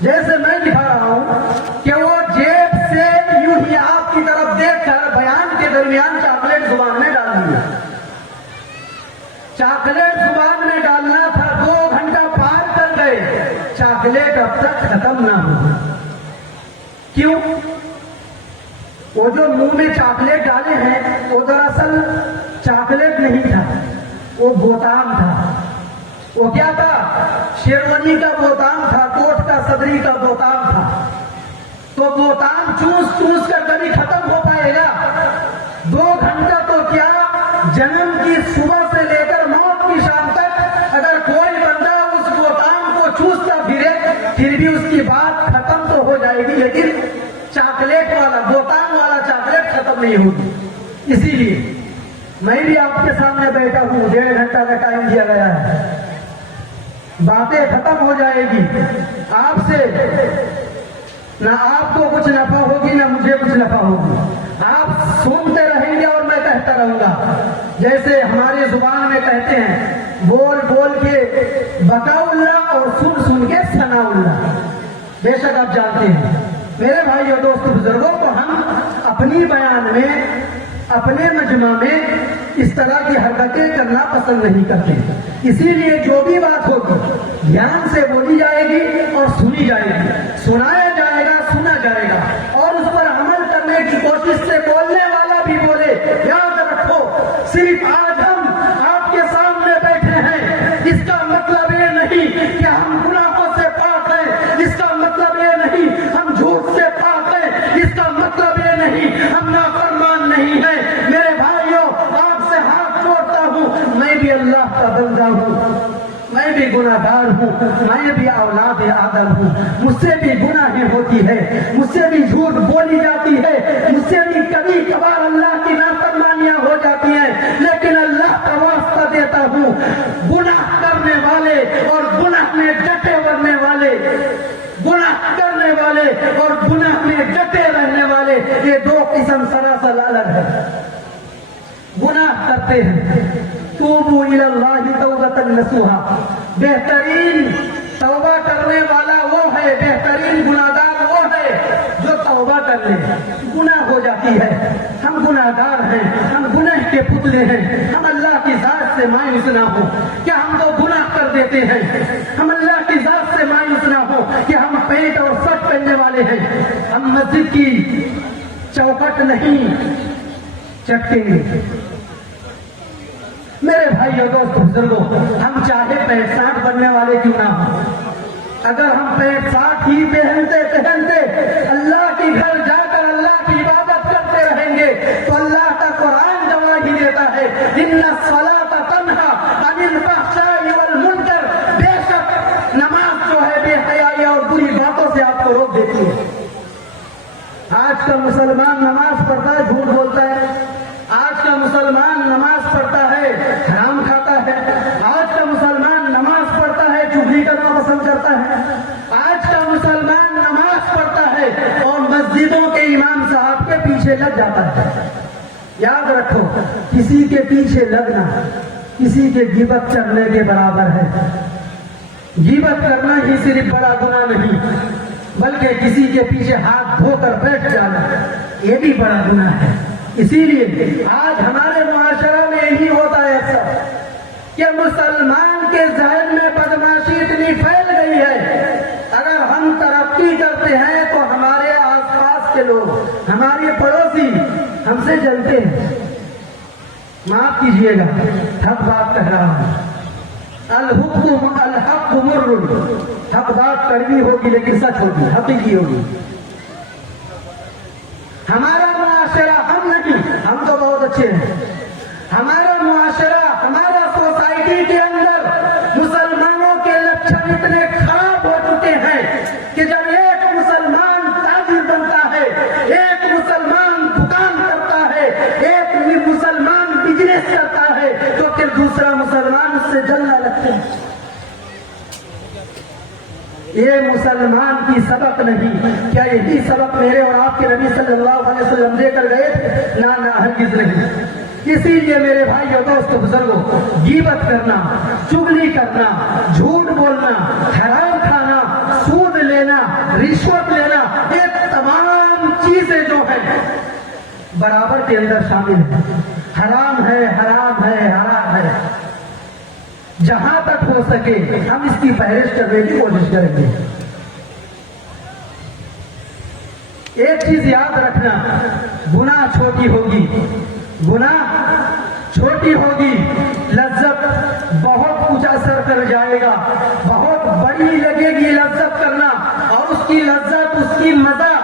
جیسے میں دکھا رہا ہوں کہ وہ جیب سے یوں ہی آپ کی طرف دیکھ کر بیان کے درمیان چاکلیٹ زبان میں ڈال دیا۔ چاکلیٹ زبان میں ڈالنا تھا، 2 گھنٹہ پار کر گئے، چاکلیٹ اب تک ختم نہ ہوا۔ کیوں؟ وہ جو منہ میں چاکلیٹ ڈالے ہیں وہ دراصل چاکلیٹ نہیں تھا، وہ بوتام تھا۔ وہ کیا تھا؟ شیروانی کا بوتام تھا، کوٹ کا صدری کا بوتام تھا۔ تو بوتام چوس چوس کر کبھی ختم ہو پائے گا؟ 2 گھنٹہ تو کیا، جنم کی صبح سے لے کر موت کی شام تک اگر کوئی بندہ اس بوتام کو چوستا پھرے پھر بھی اس کی بات ختم تو ہو جائے گی، لیکن چاکلیٹ والا بوتام والا چاکلیٹ ختم نہیں ہوگی۔ اسی لیے میں بھی آپ کے سامنے بیٹھا ہوں، 1.5 گھنٹہ کا ٹائم دیا گیا ہے، باتیں ختم ہو جائے گی آپ سے، نہ آپ کو کچھ نفع ہوگی نہ مجھے کچھ نفع ہوگی۔ آپ سنتے رہیں گے اور میں کہتا رہوں گا، جیسے ہماری زبان میں کہتے ہیں، بول بول کے بتا اللہ اور سن سن کے ثنا اللہ۔ بے شک آپ جانتے ہیں میرے بھائی اور دوست بزرگوں کو، ہم اپنی بیان میں اپنے مجمع میں اس طرح کی حرکتیں کرنا پسند نہیں کرتے۔ اسی لیے جو بھی بات ہوگی دھیان سے بولی جائے گی اور سنی جائے گی، سنایا جائے گا، سنا جائے گا، اور اس پر عمل کرنے کی کوشش سے بولنے والا بھی بولے۔ یاد رکھو، صرف آج ہم آپ کے سامنے بیٹھے ہیں، اس کا مطلب یہ نہیں کہ ہم گناہوں سے پاک ہیں، اس کا مطلب یہ نہیں ہم جھوٹ سے پاک ہیں، اس کا مطلب یہ نہیں ہم نافرمان نہیں ہیں۔ میرے بھائیوں، آپ سے ہاتھ جوڑتا ہوں، میں بھی اللہ کا بندہ ہوں، میں بھی گناہگار ہوں، میں بھی اولاد آدم ہوں، مجھ سے بھی گناہیں ہوتی ہے، مجھ سے بھی جھوٹ بولی جاتی ہے، مجھ سے بھی کبھی کبھار اللہ کی نافرمانیاں ہو جاتی ہیں، لیکن اللہ کا واسطہ دیتا ہوں، گناہ کرنے والے اور گناہ میں ڈٹے بڑھنے والے، گناہ کرنے والے اور گناہ میں ڈٹے رہنے والے، یہ 2 قسم سراسر الگ ہے۔ گناہ کرتے ہیں، توبوا الی اللہ توبۃ نصوحا، بہترین توبہ کرنے والا وہ ہے، بہترین گناہگار وہ ہے جو توبہ کر لے۔ گناہ ہو جاتی ہے، ہم گناہگار ہیں، ہم گناہ کے پتلے ہیں، ہم اللہ کی ذات سے مایوس نہ ہو کہ ہم تو گناہ کر دیتے ہیں، ہم اللہ کی ذات سے مایوس نہ ہو کہ ہم پینٹ اور شرٹ پہننے والے ہیں، ہم مسجد کی چوکھٹ نہیں چٹکیں گے۔ میرے بھائی اور دوست بزرگوں، ہم چاہے 65 بننے والے کیوں نہ ہوں، اگر ہم 65 ہی پہنتے اللہ کی گھر جا کر اللہ کی عبادت کرتے رہیں گے تو اللہ کا قرآن گواہی دیتا ہے، ان الصلاۃ تنہی عن الفحشاء والمنکر، بے شک نماز جو ہے بے حیائی اور بری باتوں سے آپ کو روک دیتی ہے۔ آج کا مسلمان نماز پڑھتا ہے، جھوٹ بولتا ہے، آج کا مسلمان نماز پڑھتا ہے، حرام کھاتا ہے، آج کا مسلمان نماز پڑھتا ہے، چغلی کرنا پسند کرتا ہے، آج کا مسلمان نماز پڑھتا ہے اور مسجدوں کے امام صاحب کے پیچھے لگ جاتا ہے۔ یاد رکھو، کسی کے پیچھے لگنا کسی کے غیبت کرنے کے برابر ہے۔ غیبت کرنا ہی صرف بڑا گناہ نہیں، بلکہ کسی کے پیچھے ہاتھ دھو کر بیٹھ جانا یہ بھی بڑا گناہ ہے۔ اسی لیے آج ہمارے معاشرہ میں یہی ہوتا ہے اکثر کہ مسلمان کے ذہن میں بدماشی اتنی پھیل گئی ہے، اگر ہم ترقی کرتے ہیں تو ہمارے آس پاس کے لوگ، ہمارے پڑوسی ہم سے جلتے ہیں۔ معاف کیجیے گا، حق بات کہہ رہا ہوں، الحق مر، حق بات کڑوی ہوگی لیکن سچ ہوگی، حقیقی ہوگی۔ ہمارا معاشرہ، ہم نہیں، ہم تو بہت اچھے ہیں، ہمارا معاشرہ، ہمارا سوسائٹی کے اندر مسلمانوں کے لچھن اتنے خراب ہو چکے ہیں کہ جب ایک مسلمان تاجر بنتا ہے، ایک مسلمان دکان کرتا ہے، ایک مسلمان بزنس کرتا ہے تو پھر دوسرا مسلمان اس سے جلنا لگتا ہے۔ یہ مسلمان کی سبق نہیں، کیا یہی سبق میرے اور آپ کے نبی صلی اللہ علیہ وسلم دے کر گئے تھے؟ نہ ہرگز نہیں۔ اسی لیے میرے بھائی اور دوستو بزرگوں، غیبت کرنا، چغلی کرنا، جھوٹ بولنا، حرام کھانا، سود لینا، رشوت لینا، یہ تمام چیزیں جو ہیں برابر کے اندر شامل ہیں۔ حرام ہے، حرام ہے، حرام ہے۔ جہاں تک ہو سکے ہم اس کی فہرست کرنے کی کوشش کریں گے۔ ایک چیز یاد رکھنا، گناہ چھوٹی ہوگی، گناہ چھوٹی ہوگی، لذت بہت کچھ اثر کر جائے گا، بہت بڑی لگے گی لذت کرنا، اور اس کی لذت، اس کی مزہ،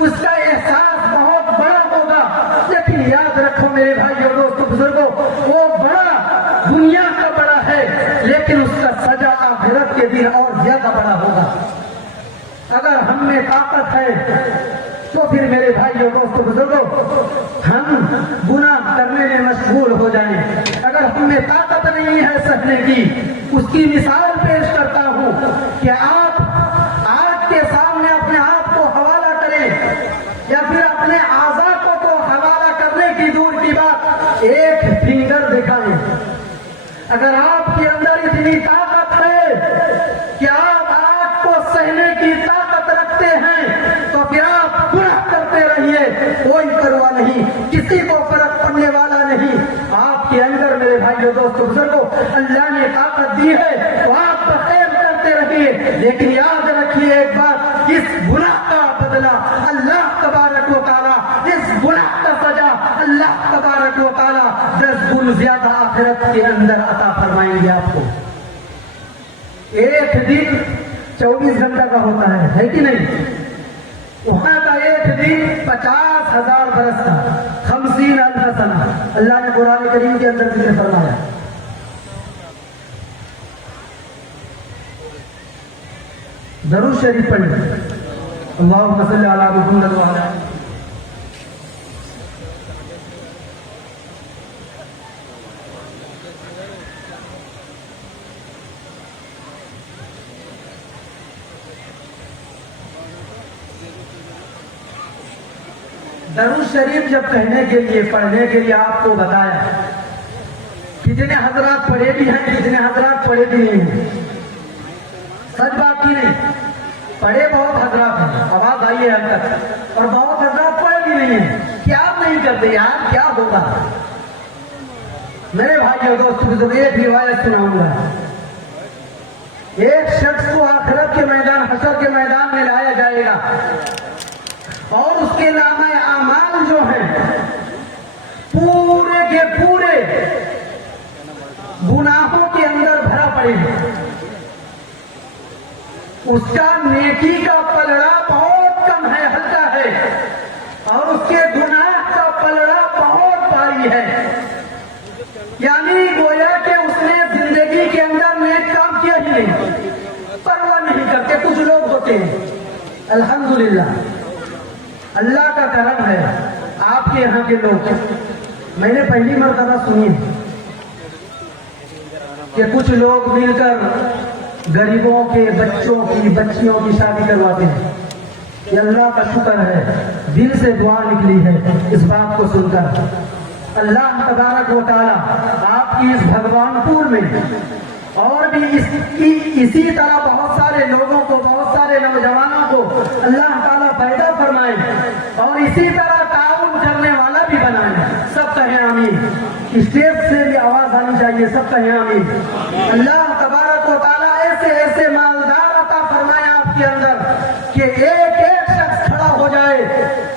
اس کا احساس بہت بڑا ہوگا۔ لیکن یاد رکھو میرے بھائی اور دوستو بزرگوں، وہ بڑا دنیا کا بڑا ہے، لیکن اس کا سزا آخرت کے دن اور زیادہ بڑا ہوگا۔ اگر ہم میں طاقت ہے تو پھر میرے بھائی اور دوستو بزرگوں ہم گناہ کرنے میں مشغول ہو جائیں۔ اگر ہم میں طاقت نہیں ہے سہنے کی، اس کی مثال پیش کرتا ہوں کہ آپ آگ کے سامنے اپنے آپ کو حوالہ کریں، یا پھر اپنے اعضاء کو حوالہ کرنے کی دور کی بات، ایک فنگر دکھائیں۔ اگر آپ کے اندر اتنی طاقت ہے کہ آپ آگ کو سہنے کی طاقت رکھتے ہیں، تو پھر آپ گناہ کرتے رہیے، کوئی پرواہ نہیں، کسی کو فرق پڑنے والا نہیں۔ آپ کے اندر میرے بھائیو دوستو بزرگوں اللہ نے طاقت دی ہے تو آپ بخیر کرتے رہیے، لیکن یاد رکھیے ایک بات، اس گناہ کا بدلہ اللہ تبارک و تعالیٰ، اس گناہ کا سزا اللہ تبارک و تعالیٰ 10 گنا زیادہ آخرت کے اندر عطا فرمائیں گے آپ کو۔ ایک دن 24 گھنٹہ کا ہوتا ہے کہ نہیں؟ وہاں کا ایک دن 50,000 برس کا، 50,000 سنہ، اللہ نے قرآن کریم کے اندر ذکر فرمایا۔ درود شریف پڑھیں، اللہم صلی علی محمد وعلی آلہ۔ درود شریف جب کہنے کے لیے، پڑھنے کے لیے آپ کو بتایا، کتنے حضرات پڑھے بھی ہیں، کتنے حضرات پڑھے بھی نہیں ہیں، سچ بات کی نہیں، پڑھے بہت حضرات ہیں، آواز آئی ہے اب تک، اور بہت حضرات پڑھے بھی نہیں ہیں۔ کیا نہیں کرتے یار، کیا ہوگا؟ میرے بھائی اور دوستوں ایک روایت سناؤں گا۔ ایک شخص کو آخرت کے میدان، حشر کے میدان میں لایا جائے گا، اور اس کے نامہ اعمال جو ہیں پورے کے پورے گناہوں کے اندر بھرا پڑے گا۔ اس کا نیکی کا پلڑا بہت کم ہے، ہلکا ہے، اور اس کے گناہ کا پلڑا بہت بھاری ہے۔ یعنی گویا کہ اس نے زندگی کے اندر نیک کام کیا ہی نہیں، پرواہ نہیں کرتے۔ کچھ لوگ ہوتے ہیں، الحمدللہ اللہ کا کرم ہے، آپ کے یہاں کے لوگ، میں نے پہلی مرتبہ سنی کہ کچھ لوگ مل کر غریبوں کے بچوں کی، بچیوں کی شادی کرواتے ہیں۔ یہ اللہ کا شکر ہے، دل سے دعا نکلی ہے اس بات کو سن کر۔ اللہ تبارک و تعالیٰ آپ کی اس بھگوان پور میں اور بھی اسی طرح بہت سارے لوگوں کو، بہت سارے نوجوانوں کو اللہ تعالیٰ پیدا فرمائے، اور اسی طرح تعاون کرنے والا بھی بنائے۔ سب کہیں آمین۔ اسٹیج سے بھی آواز آنی چاہیے، سب کہیں آمین۔ اللہ تبارک و تعالیٰ ایسے ایسے مالدار عطا فرمائے آپ کے اندر کہ ایک ایک شخص کھڑا ہو جائے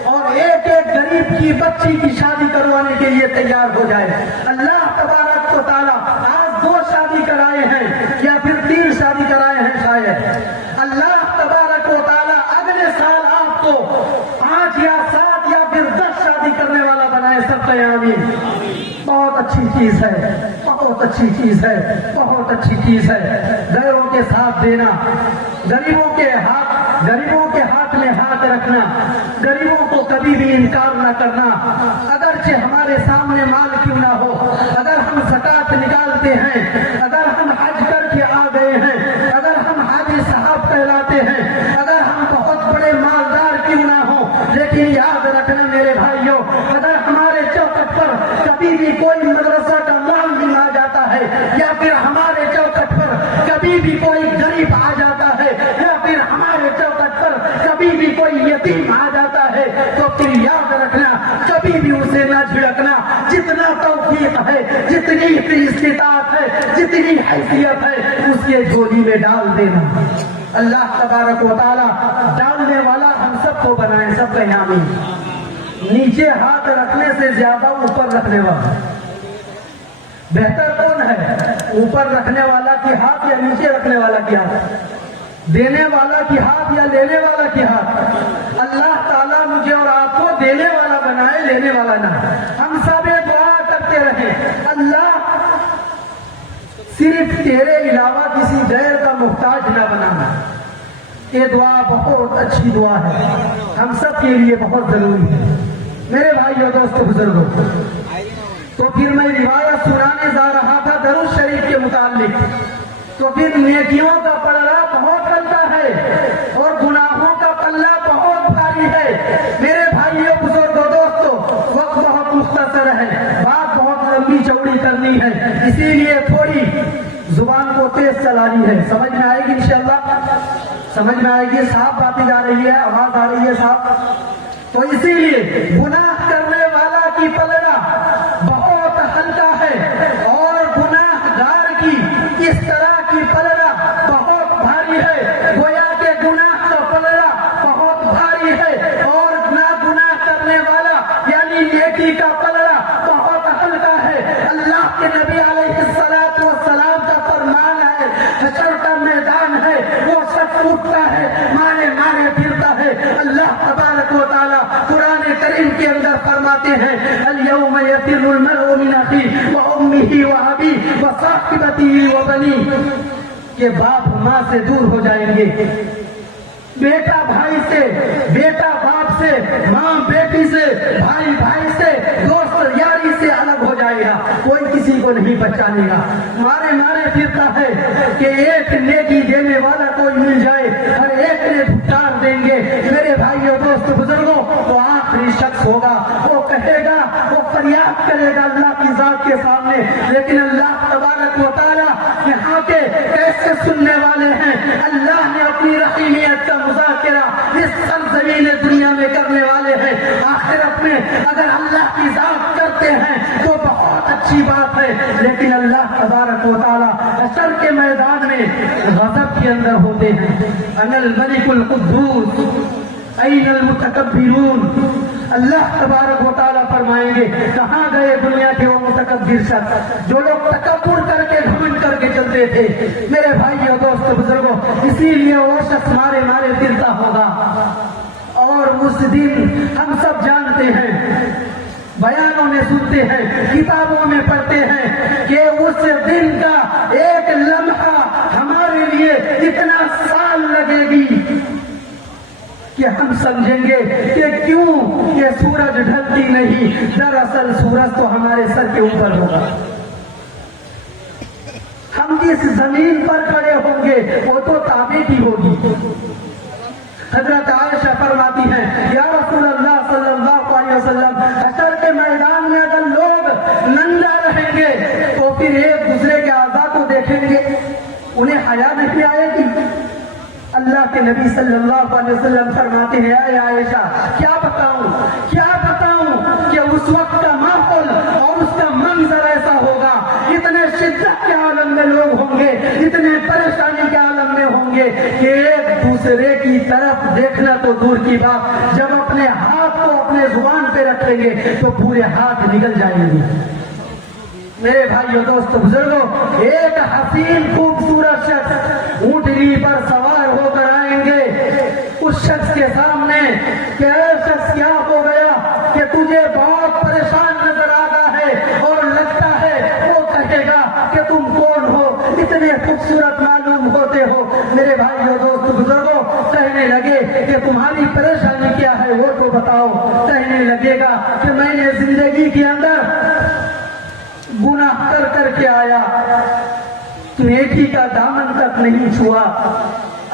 اور ایک ایک غریب کی بچی کی شادی کروانے کے لیے تیار ہو جائے۔ اللہ تبارک و تعالیٰ آج 2 شادی کرائے ہیں یا پھر 3 شادی کرائے ہیں شاید، اللہ تبارک و تعالیٰ اگلے سال آپ کو 5 یا 7 یا پھر 10 شادی کرنے والا بنائے۔ سب کہیں آمین۔ بہت اچھی چیز ہے، بہت اچھی چیز ہے، بہت اچھی چیز ہے۔ غیروں کے ساتھ دینا، غریبوں کے ہاتھ میں ہاتھ رکھنا، غریبوں کو کبھی بھی انکار نہ کرنا، اگرچہ ہمارے سامنے مال کیوں نہ ہو، اگر ہم زکوٰۃ نکالتے ہیں، اگر ہم حج کر کے آ گئے ہیں، اگر ہم حاجی صاحب کہلاتے ہیں، اگر ہم بہت بڑے مالدار کیوں نہ ہو، لیکن یاد رکھنا میرے بھائیوں، اگر ہمارے چوکٹ پر کبھی توفیق ہے، جتنی استطاعت ہے، جتنی حیثیت ہے، اس کے جھولی میں ڈال دینا۔ اللہ تبارک و تعالیٰ ڈالنے والا ہم سب کو بنائے، سب کہیں آمین۔ نیچے ہاتھ رکھنے سے زیادہ اوپر رکھنے والا بہتر کون ہے؟ اوپر رکھنے والا کی ہاتھ یا نیچے رکھنے والا کی ہاتھ؟ دینے والا کی ہاتھ یا لینے والا کی ہاتھ؟ اللہ تعالیٰ مجھے اور آپ کو دینے والا بنائے، لینے والا نہ۔ ہم سب یہ دعا کرتے رہیں، اللہ صرف تیرے علاوہ کسی غیر کا محتاج نہ بنانا۔ یہ دعا بہت اچھی دعا ہے، ہم سب کے لیے بہت ضروری ہے۔ میرے بھائیو، دوستو، بزرگوں، تو پھر میں روایت سنانے جا رہا تھا درود شریف کے متعلق۔ تو پھر نیکیوں کا پلڑا بہت ہلکا ہے اور گناہوں کا پلہ بہت بھاری ہے۔ میرے بھائیو، بزرگوں، دوستو، وقت بہت مختصر ہے، بات بہت لمبی چوڑی کرنی ہے، اسی لیے تھوڑی زبان کو تیز چلانی ہے۔ سمجھ میں آئے گی انشاءاللہ؟ سمجھ میں آئے گی؟ صاف باتیں جا رہی ہے، آواز آ رہی ہے صاف؟ تو اسی لیے گناہ کرنے والا کی پلڑا بہت ہلکا ہے اور گناہ گار کی اس طرح کی پلڑا بہت بھاری ہے۔ گویا کہ گناہ کا پلڑا بہت بھاری ہے اور نہ گناہ کرنے والا یعنی نیکی کا پلڑا بہت ہلکا ہے۔ اللہ کے نبی علیہ الصلوۃ والسلام کا فرمان ہے، حشر کا میدان ہے، وہ شخص اٹھتا ہے، مارے مارے پھرتا ہے۔ اللہ تبارک و تعالیٰ قرآن کریم کے اندر فرماتے ہیں، اليوم يفر المرء من اخيه وامه وابيه وصاحبته وبنيه، کہ باپ ماں سے دور ہو جائیں گے، بیٹا بھائی سے، بیٹا باپ سے، ماں بیٹی سے، بھائی بھائی سے، دوست یاری سے الگ ہو جائے گا، کوئی کسی کو نہیں پہچانے گا۔ مارے مارے پھرتا ہے کہ ایک نیکی دینے والا کوئی مل جائے، ہر ایک نے ڈھٹار دیں گے۔ میرے بھائیو، دوست، بزرگوں، تو آخری شخص ہوگا، وہ کہے گا، وہ فریاد کرے گا اللہ کی ذات کے سامنے، لیکن اللہ تبارک و تعالیٰ یہاں کے کیسے سننے والے ہیں؟ اللہ نے اپنی رحیمیت کا مذاکرہ اس سرزمین دنیا میں کرنے والے ہیں۔ آخرت میں اگر اللہ کی ذات کرتے ہیں تو بہت اچھی بات ہے، لیکن اللہ تبارک و تعالیٰ حشر کے میدان میں غضب کے اندر ہوتے ہیں۔ انا الملک القدوس این المتکبرون، اللہ تبارک و تعالیٰ فرمائیں گے کہاں گئے دنیا کے وہ متکبر شخص جو لوگ تکبر کر کے گھمنڈ کر کے چلتے تھے؟ میرے بھائیو، دوستو، بزرگوں، اسی لیے وہ شخص مارے مارے پھرتا ہوگا اور اس دن ہم سب جانتے ہیں، بیانوں میں سنتے ہیں، کتابوں میں پڑھتے ہیں کہ اس دن کا ایک لمحہ ہمارے لیے اتنا سال لگے گی کہ ہم سمجھیں گے کہ کیوں یہ سورج ڈھلتی نہیں، دراصل سورج تو ہمارے سر کے اوپر ہوگا۔ ہم جس زمین پر کھڑے ہوں گے وہ تو تابع کی ہوگی۔ حضرت عائشہ فرماتی ہیں، یا رسول اللہ صلی اللہ علیہ وسلم، حشر کے میدان میں اگر لوگ ننگا رہیں گے تو پھر ایک دوسرے کے اعضاء کو دیکھیں گے، انہیں حیا نہیں آئے گی؟ اللہ کے نبی صلی اللہ علیہ وسلم فرماتے ہیں، اے عائشہ، کیا بتاؤں کہ اس وقت کا ماحول اور اس کا منظر ایسا ہوگا، اتنے شدت کے عالم میں لوگ ہوں گے، اتنے پریشانی کے عالم میں ہوں گے کہ ایک دوسرے کی طرف دیکھنا تو دور کی بات، جب اپنے ہاتھ کو اپنے زبان پہ رکھیں گے تو پورے ہاتھ نکل جائیں گے۔ میرے بھائیو، دوستو، بزرگوں، ایک حسین خوبصورت شخص اونٹنی پر سوار ہو کر آئیں گے اس شخص کے سامنے کہ اے شخص، کیا ہو گیا کہ تجھے بہت پریشان نظر آتا ہے اور لگتا ہے؟ وہ کہے گا کہ تم کون ہو، اتنے خوبصورت معلوم ہوتے ہو۔ میرے بھائیو، دوستو، بزرگوں، کہنے لگے کہ تمہاری پریشانی کیا ہے وہ تو بتاؤ۔ کہنے لگے گا کہ میں نے زندگی کے اندر گناہ کر کے آیا، نیکی کا دامن تک نہیں چھوا۔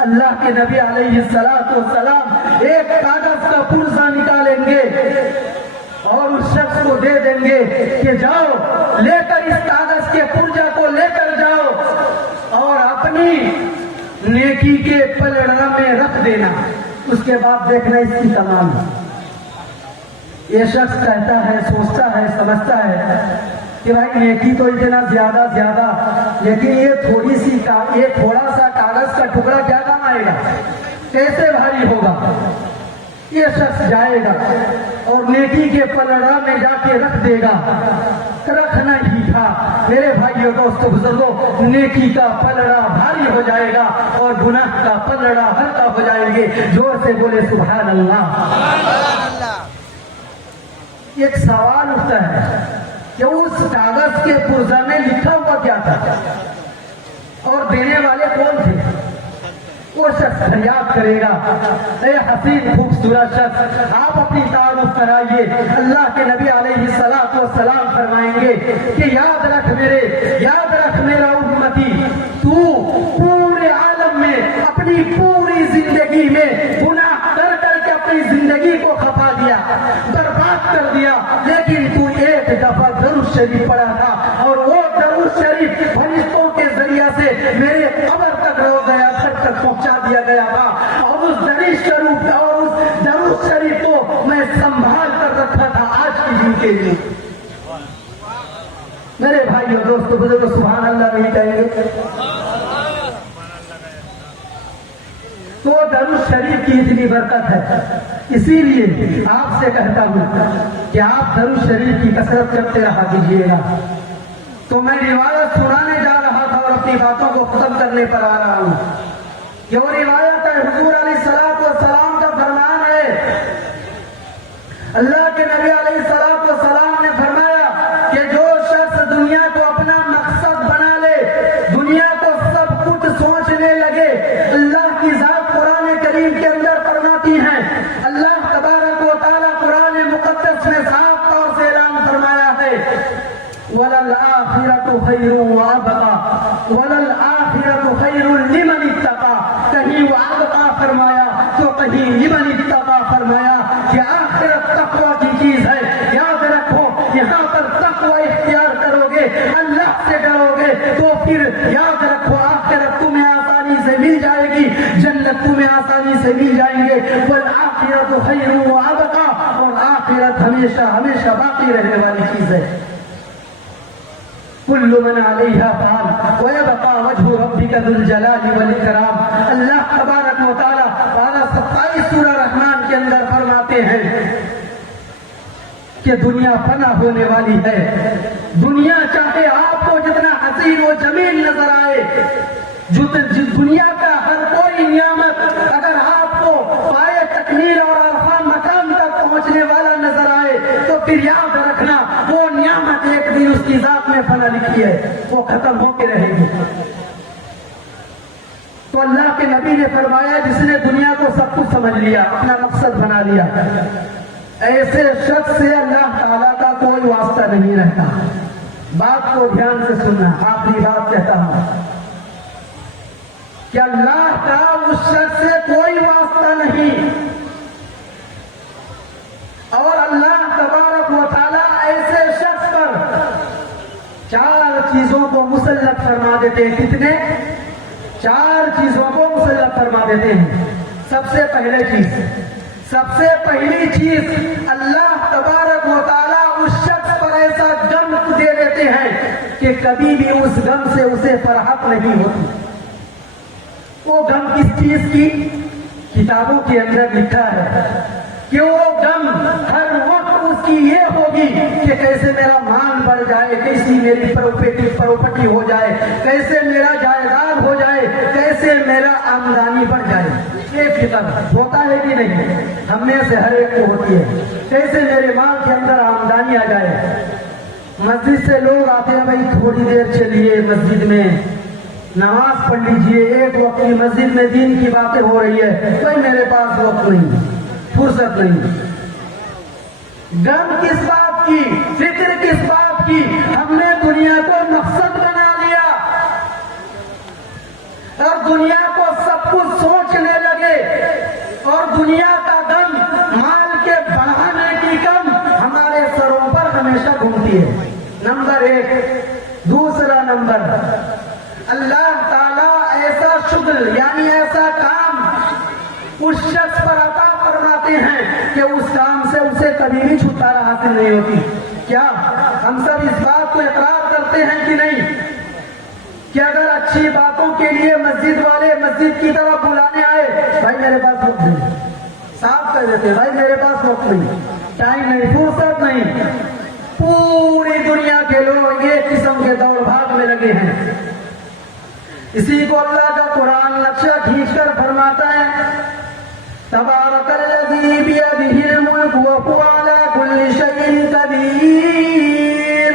اللہ کے نبی علیہ السلام ایک کاغذ کا پرزہ نکالیں گے اور اس شخص کو دے دیں گے کہ جاؤ، لے کر اس کاغذ کے پرزہ کو لے کر جاؤ اور اپنی نیکی کے پلڑا میں رکھ دینا، اس کے بعد دیکھنا اس کی تمام۔ یہ شخص کہتا ہے، سوچتا ہے، سمجھتا ہے کہ بھائی نیکی تو اتنا زیادہ لیکن یہ تھوڑا سا کاغذ کا ٹکڑا کیا کام آئے گا، کیسے بھاری ہوگا؟ یہ شخص جائے گا اور نیکی کے پلڑا میں جا کے رکھ دے گا، رکھنا ہی تھا میرے بھائیوں دوستوں بزرگوں، نیکی کا پلڑا بھاری ہو جائے گا اور گناہ کا پلڑا ہلکا ہو جائیں گے۔ زور سے بولے سبحان اللہ۔ ایک سوال اٹھتا ہے کہ اس کاغذ کے پرزہ میں لکھا ہوا کیا تھا اور دینے والے کون تھے؟ وہ شخص فریاد کرے گا، اے حسین خوبصورت شخص آپ اپنی تعارف کرائیے۔ اللہ کے نبی علیہ الصلوۃ والسلام فرمائیں گے کہ یاد رکھ میرا امتی، تو پورے عالم میں اپنی پوری زندگی میں گناہ کر کے اپنی زندگی کو کھپا دیا، برباد کر دیا، لیکن تو ایک دفعہ درود شریف پڑھا تھا اور وہ درود شریف فرشتوں کے ذریعے سے میرے قبر تک روضہ خط تک پہنچا دیا گیا تھا، اور اس درود شریف کو میں سنبھال کر رکھا تھا آج کے دن کے لیے۔ میرے بھائیوں دوستوں بزرگوں سبحان اللہ نہیں کہیں گے؟ تو درود شریف کی اتنی برکت ہے، اسی لیے آپ سے کہتا ہوں کہ آپ درود شریف کی کثرت کرتے رہا کیجیے گا۔ تو میں روایت سنانے جا رہا تھا اور اپنی باتوں کو ختم کرنے پر آ رہا ہوں کہ وہ روایت ہے، حضور علیہ الصلوۃ والسلام کا فرمان ہے، اللہ کے نبی علیہ الصلوۃ والسلام نے فرمایا کہ جو شخص دنیا کو اپنا مقصد بنا لے، دنیا کو سب کچھ سوچنے لگے، اللہ کی ذات قرآن کریم کے اندر فرماتی ہے، اللہ تبارک و تعالیٰ قرآن مقدس میں صاف طور سے اعلان فرمایا ہے، وَلَلْآخِرَةُ خَيْرٌ وَأَبْقَىٰ وَلَلْآخِرَةُ خَيْرٌ لِمَنِ اتَّقَىٰ، کہیں وَأَبْقَىٰ فرمایا تو کہیں لِمَنِ اتَّقَىٰ فرمایا کہ آخرت تقوی کی چیز ہے۔ یاد رکھو یہاں پر تقوی اختیار کرو گے، اللہ سے ڈرو گے تو پھر یاد رکھو آخرت تمہیں آسانی سے مل جائے گی، جنت تمہیں آسانی سے مل جائیں گے۔ وَالْآخِرَةُ خَيْرٌ وَأَبْقَىٰ، اور آخرت ہمیشہ باقی رہنے والی چیز ہے۔ كل من عليها فان ويبقى وجه ربك ذو الجلال والاكرام۔ اللہ تبارک و تعالی پارہ 27 سورہ رحمان کے اندر فرماتے ہیں کہ دنیا فنا ہونے والی ہے، دنیا چاہے آپ کو جتنا حسین و جمیل نظر آئے، دنیا کا ہر کوئی نعمت اگر آپ کو پائے تکمیل اور عرفہ مقام تک پہنچنے والا نظر آئے تو پھر یاد رکھنا وہ نعمت ایک دن اس کی ذات میں فنا لکھی ہے، وہ ختم ہو کے رہے گی۔ تو اللہ کے نبی نے فرمایا جس نے دنیا کو سب کچھ سمجھ لیا، اپنا مقصد بنا لیا، ایسے شخص سے اللہ تعالیٰ کا کوئی واسطہ نہیں رہتا۔ بات کو دھیان سے سننا، آخری بات کہتا ہوں کہ اللہ کا اس شخص سے کوئی واسطہ نہیں، اور اللہ تبارک و تعالیٰ ایسے شخص پر 4 چیزوں کو مسلط فرما دیتے ہیں۔ کتنے؟ 4 چیزوں کو مسلط فرما دیتے ہیں۔ سب سے پہلی چیز اللہ تبارک و تعالیٰ اس شخص پر ایسا غم دے دیتے ہیں کہ کبھی بھی اس غم سے اسے فرحت نہیں ہوتی۔ وہ غم کس چیز کی؟ کتابوں کے اندر لکھا ہے کہ وہ غم ہر وقت اس کی یہ ہوگی کہ کیسے میرا مال بڑھ جائے، کیسی میری پراپرٹی ہو جائے، کیسے میرا جائیداد ہو جائے، کیسے میرا آمدنی بڑھ جائے۔ یہ فکر ہوتا ہے کہ نہیں؟ ہم میں سے ہر ایک کو ہوتی ہے، کیسے میرے مال کے اندر آمدنی آ جائے۔ مسجد سے لوگ آتے ہیں، بھائی تھوڑی دیر چلیے مسجد میں نماز پڑھ لیجئے، ایک وقت کی مسجد میں دین کی باتیں ہو رہی ہے، کوئی میرے پاس وقت نہیں، فرصت نہیں۔ غم کس بات کی، فکر کس بات کی؟ ہم نے دنیا کو مقصد بنا لیا اور دنیا کو سب کچھ سوچنے لگے، اور دنیا کا غم، مال کے بڑھانے کی غم ہمارے سروں پر ہمیشہ گھومتی ہے۔ نمبر 1۔ دوسرا نمبر، اللہ تعالیٰ ایسا شغل یعنی ایسا کام اس شخص پر عطا فرماتے ہیں کہ اس کام سے اسے کبھی بھی چھٹکارا حاصل نہیں ہوتی۔ کیا؟ ہم سب اس بات کو اقرار کرتے ہیں کہ نہیں کہ اگر اچھی باتوں کے لیے مسجد والے مسجد کی طرف بلانے آئے، بھائی میرے پاس وقت نہیں، صاف کہہ دیتے بھائی میرے پاس وقت نہیں، ٹائم نہیں، فرصت نہیں، پوری دنیا کے لوگ ایک قسم کے دوڑ بھاگ میں لگے ہیں۔ اسی کو اللہ کا قرآن نقشہ کھینچ کر فرماتا ہے تبارک الذی بیدہ الملک وہو علی کل شیء قدیر۔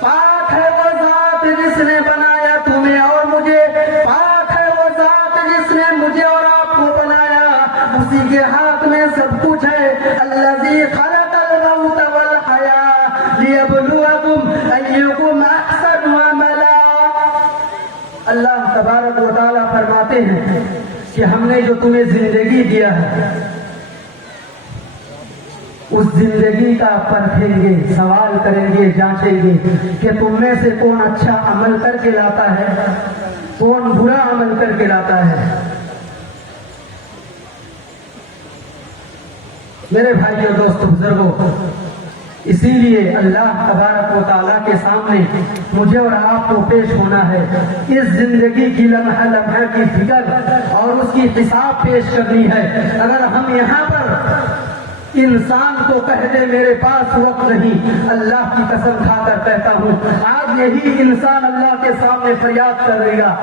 پاک ہے وہ ذات جس نے بنایا تمہیں اور مجھے، پاک ہے وہ ذات جس نے مجھے اور آپ کو بنایا، اسی کے ہاتھ میں سب کچھ ہے۔ الذی خلق الموت والحیاۃ لیبلوکم ایکم احسن عملا۔ اللہ تبارک و تعالیٰ فرماتے ہیں کہ ہم نے جو تمہیں زندگی دیا ہے اس زندگی کا پرکھیں گے، سوال کریں گے، جانچیں گے کہ تم میں سے کون اچھا عمل کر کے لاتا ہے، کون برا عمل کر کے لاتا ہے۔ میرے بھائیو دوستو بزرگوں، اسی لیے اللہ تبارک و تعالیٰ کے سامنے مجھے اور آپ کو پیش ہونا ہے، اس زندگی کی لمحہ لمحہ کی فکر اور اس کی حساب پیش کرنی ہے۔ اگر ہم یہاں پر انسان کو کہہ دے میرے پاس وقت نہیں، اللہ کی قسم کھا کر کہتا ہوں آج یہی انسان اللہ کے سامنے فریاد کرے گا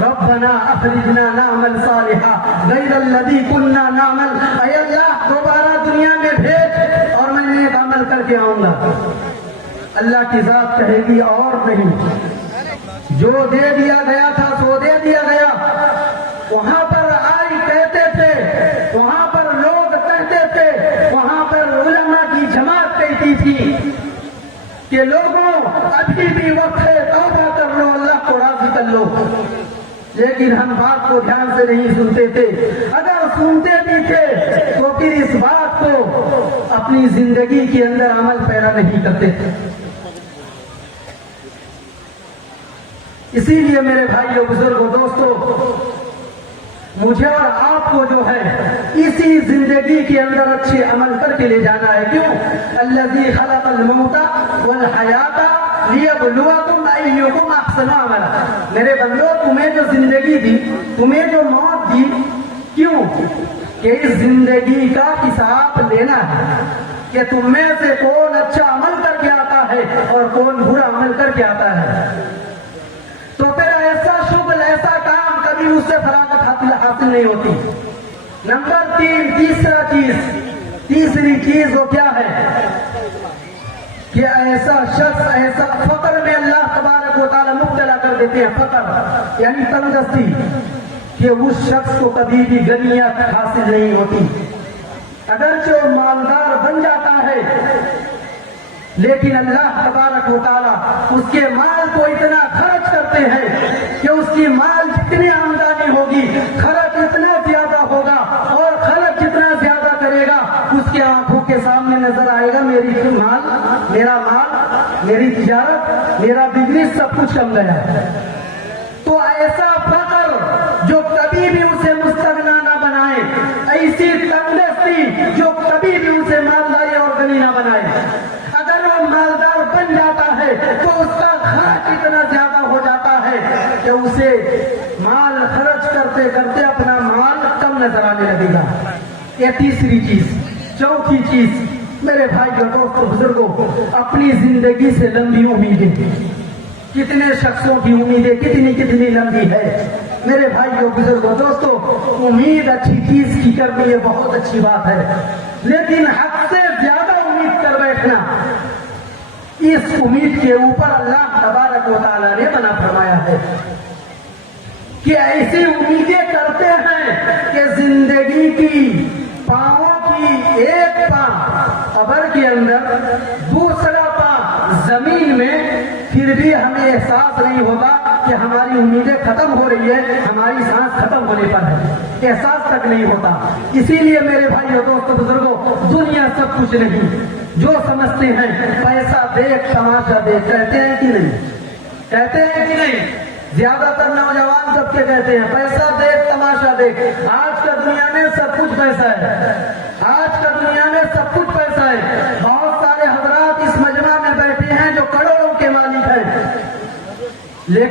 ربنا اخرجنا نعمل صالحا غیر الذی کنا نعمل، اے اللہ دوبارہ دنیا میں بھیج اور میں نیک عمل کر کے آؤں گا۔ اللہ کی ذات کہے گی اور نہیں، جو دے دیا گیا تھا سو دے دیا گیا۔ وہاں پر آئی کہتے تھے، وہاں پر لوگ کہتے تھے، وہاں پر علماء کی جماعت کہتی تھی کہ لوگوں ابھی بھی وقت ہے، توبہ کر لو، اللہ کو راضی کر لو، لیکن ہم بات کو دھیان سے نہیں سنتے تھے۔ اگر سنتے بھی تھے تو پھر اس بات کو اپنی زندگی کے اندر عمل پیرا نہیں کرتے تھے۔ اسی لیے میرے بھائیو بزرگوں دوستو، مجھے اور آپ کو جو ہے اسی زندگی کے اندر اچھے عمل کر کے لے جانا ہے۔ کیوں؟ الذی خلق الموت والحیات لیبلوکم ایکم احسن عملا۔ میرے بندو تمہیں جو زندگی دی، تمہیں جو موت دی، کیوں؟ کہ اس زندگی کا حساب لینا ہے کہ تم میں سے کون اچھا عمل کر کے آتا ہے اور کون برا عمل کر کے آتا ہے۔ تو پھر ایسا شغل، ایسا کام کبھی اس سے فراغت حاصل نہیں ہوتی۔ نمبر 3، تیسری چیز وہ کیا ہے کہ ایسا شخص، ایسا فقر میں اللہ تبارک و تعالیٰ مبتلا کر دیتے ہیں، فقر یعنی تنگدستی، کہ اس شخص کو کبھی بھی غنیمت حاصل نہیں ہوتی۔ اگرچہ وہ مالدار بن جاتا ہے لیکن اللہ تبارک و تعالیٰ اس کے مال کو اتنا خرچ کرتے ہیں کہ اس کی مال جتنی آمدنی ہوگی خرچ اتنا زیادہ ہوگا، اور خرچ جتنا زیادہ کرے گا اس کے آنکھوں کے سامنے نظر آئے گا میرا مال، میری تجارت، میرا بزنس سب کچھ کم گیا۔ تو ایسا فقر جو کبھی بھی اسے مستغنا نہ بنائے، ایسی تنگدستی جو کبھی بھی اسے مالداری اور غنی نہ بنائے۔ اگر وہ مالدار بن جاتا ہے تو اس کا خرچ اتنا زیادہ ہو جاتا ہے کہ اسے مال خرچ کرتے کرتے اپنا مال کم نظر آنے لگے گا۔ یہ تیسری چیز۔ چوتھی چیز میرے بھائی اور دوستوں بزرگوں، اپنی زندگی سے لمبی امیدیں۔ کتنے شخصوں کی امیدیں کتنی لمبی ہے۔ میرے بھائیوں بزرگوں دوستوں، امید اچھی چیز کی کرنی یہ بہت اچھی بات ہے، لیکن حد سے زیادہ امید کر بیٹھنا، اس امید کے اوپر اللہ تبارک و تعالیٰ نے منع فرمایا ہے کہ ایسی امیدیں کرتے ہیں کہ زندگی کی پاؤں کی ایک پاؤں قبر کے اندر، دوسرا پاؤں زمین میں، پھر بھی ہمیں احساس نہیں ہوتا کہ ہماری امیدیں ختم ہو رہی ہے، ہماری سانس ختم ہونے پر ہے، احساس تک نہیں ہوتا۔ اسی لیے میرے بھائیوں دوستوں بزرگوں، دنیا سب کچھ نہیں۔ جو سمجھتے ہیں پیسہ دیکھ تماشا دیکھ، کہتے ہیں کہ نہیں؟ کہتے ہیں کہ نہیں؟ زیادہ تر نوجوان سب کے کہتے ہیں پیسہ دیکھ تماشا دیکھ۔ آج کا دنیا میں سب کچھ پیسہ ہے، آج کا دنیا میں سب کچھ پیسہ ہے۔ بہت سارے حضرات اس مجمع میں بیٹھے ہیں جو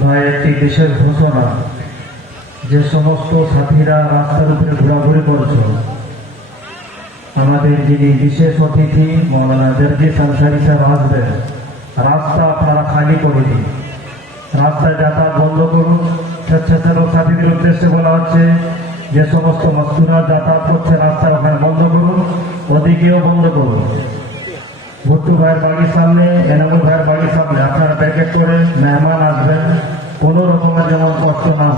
ভাই, একটি বিশেষ ঘোষণা, যে সমস্ত সাথীরা রাস্তার উপরে ঘোরাঘুরি করছো, আমাদের যিনি বিশেষ অতিথি মৌলানা জারজিস আনসারী সাহেব আসবেন, রাস্তা আপনারা খালি করে দিন, রাস্তায় যাতায়াত বন্ধ করুন। স্বেচ্ছাসেবক সাথীদের উদ্দেশ্যে বলা হচ্ছে, যে সমস্ত মস্তুরা যাতায়াত করছে রাস্তায় ওখানে বন্ধ করুন, ওদিকেও বন্ধ করুন। ভুট্টু ভাইয়ের বাড়ির সামনে, এনামুল ভাইয়ের বাড়ির সামনে আপনারা প্যাকেট করে মেহমান আসবেন, কোনো রকমের যেমন কষ্ট না হয়।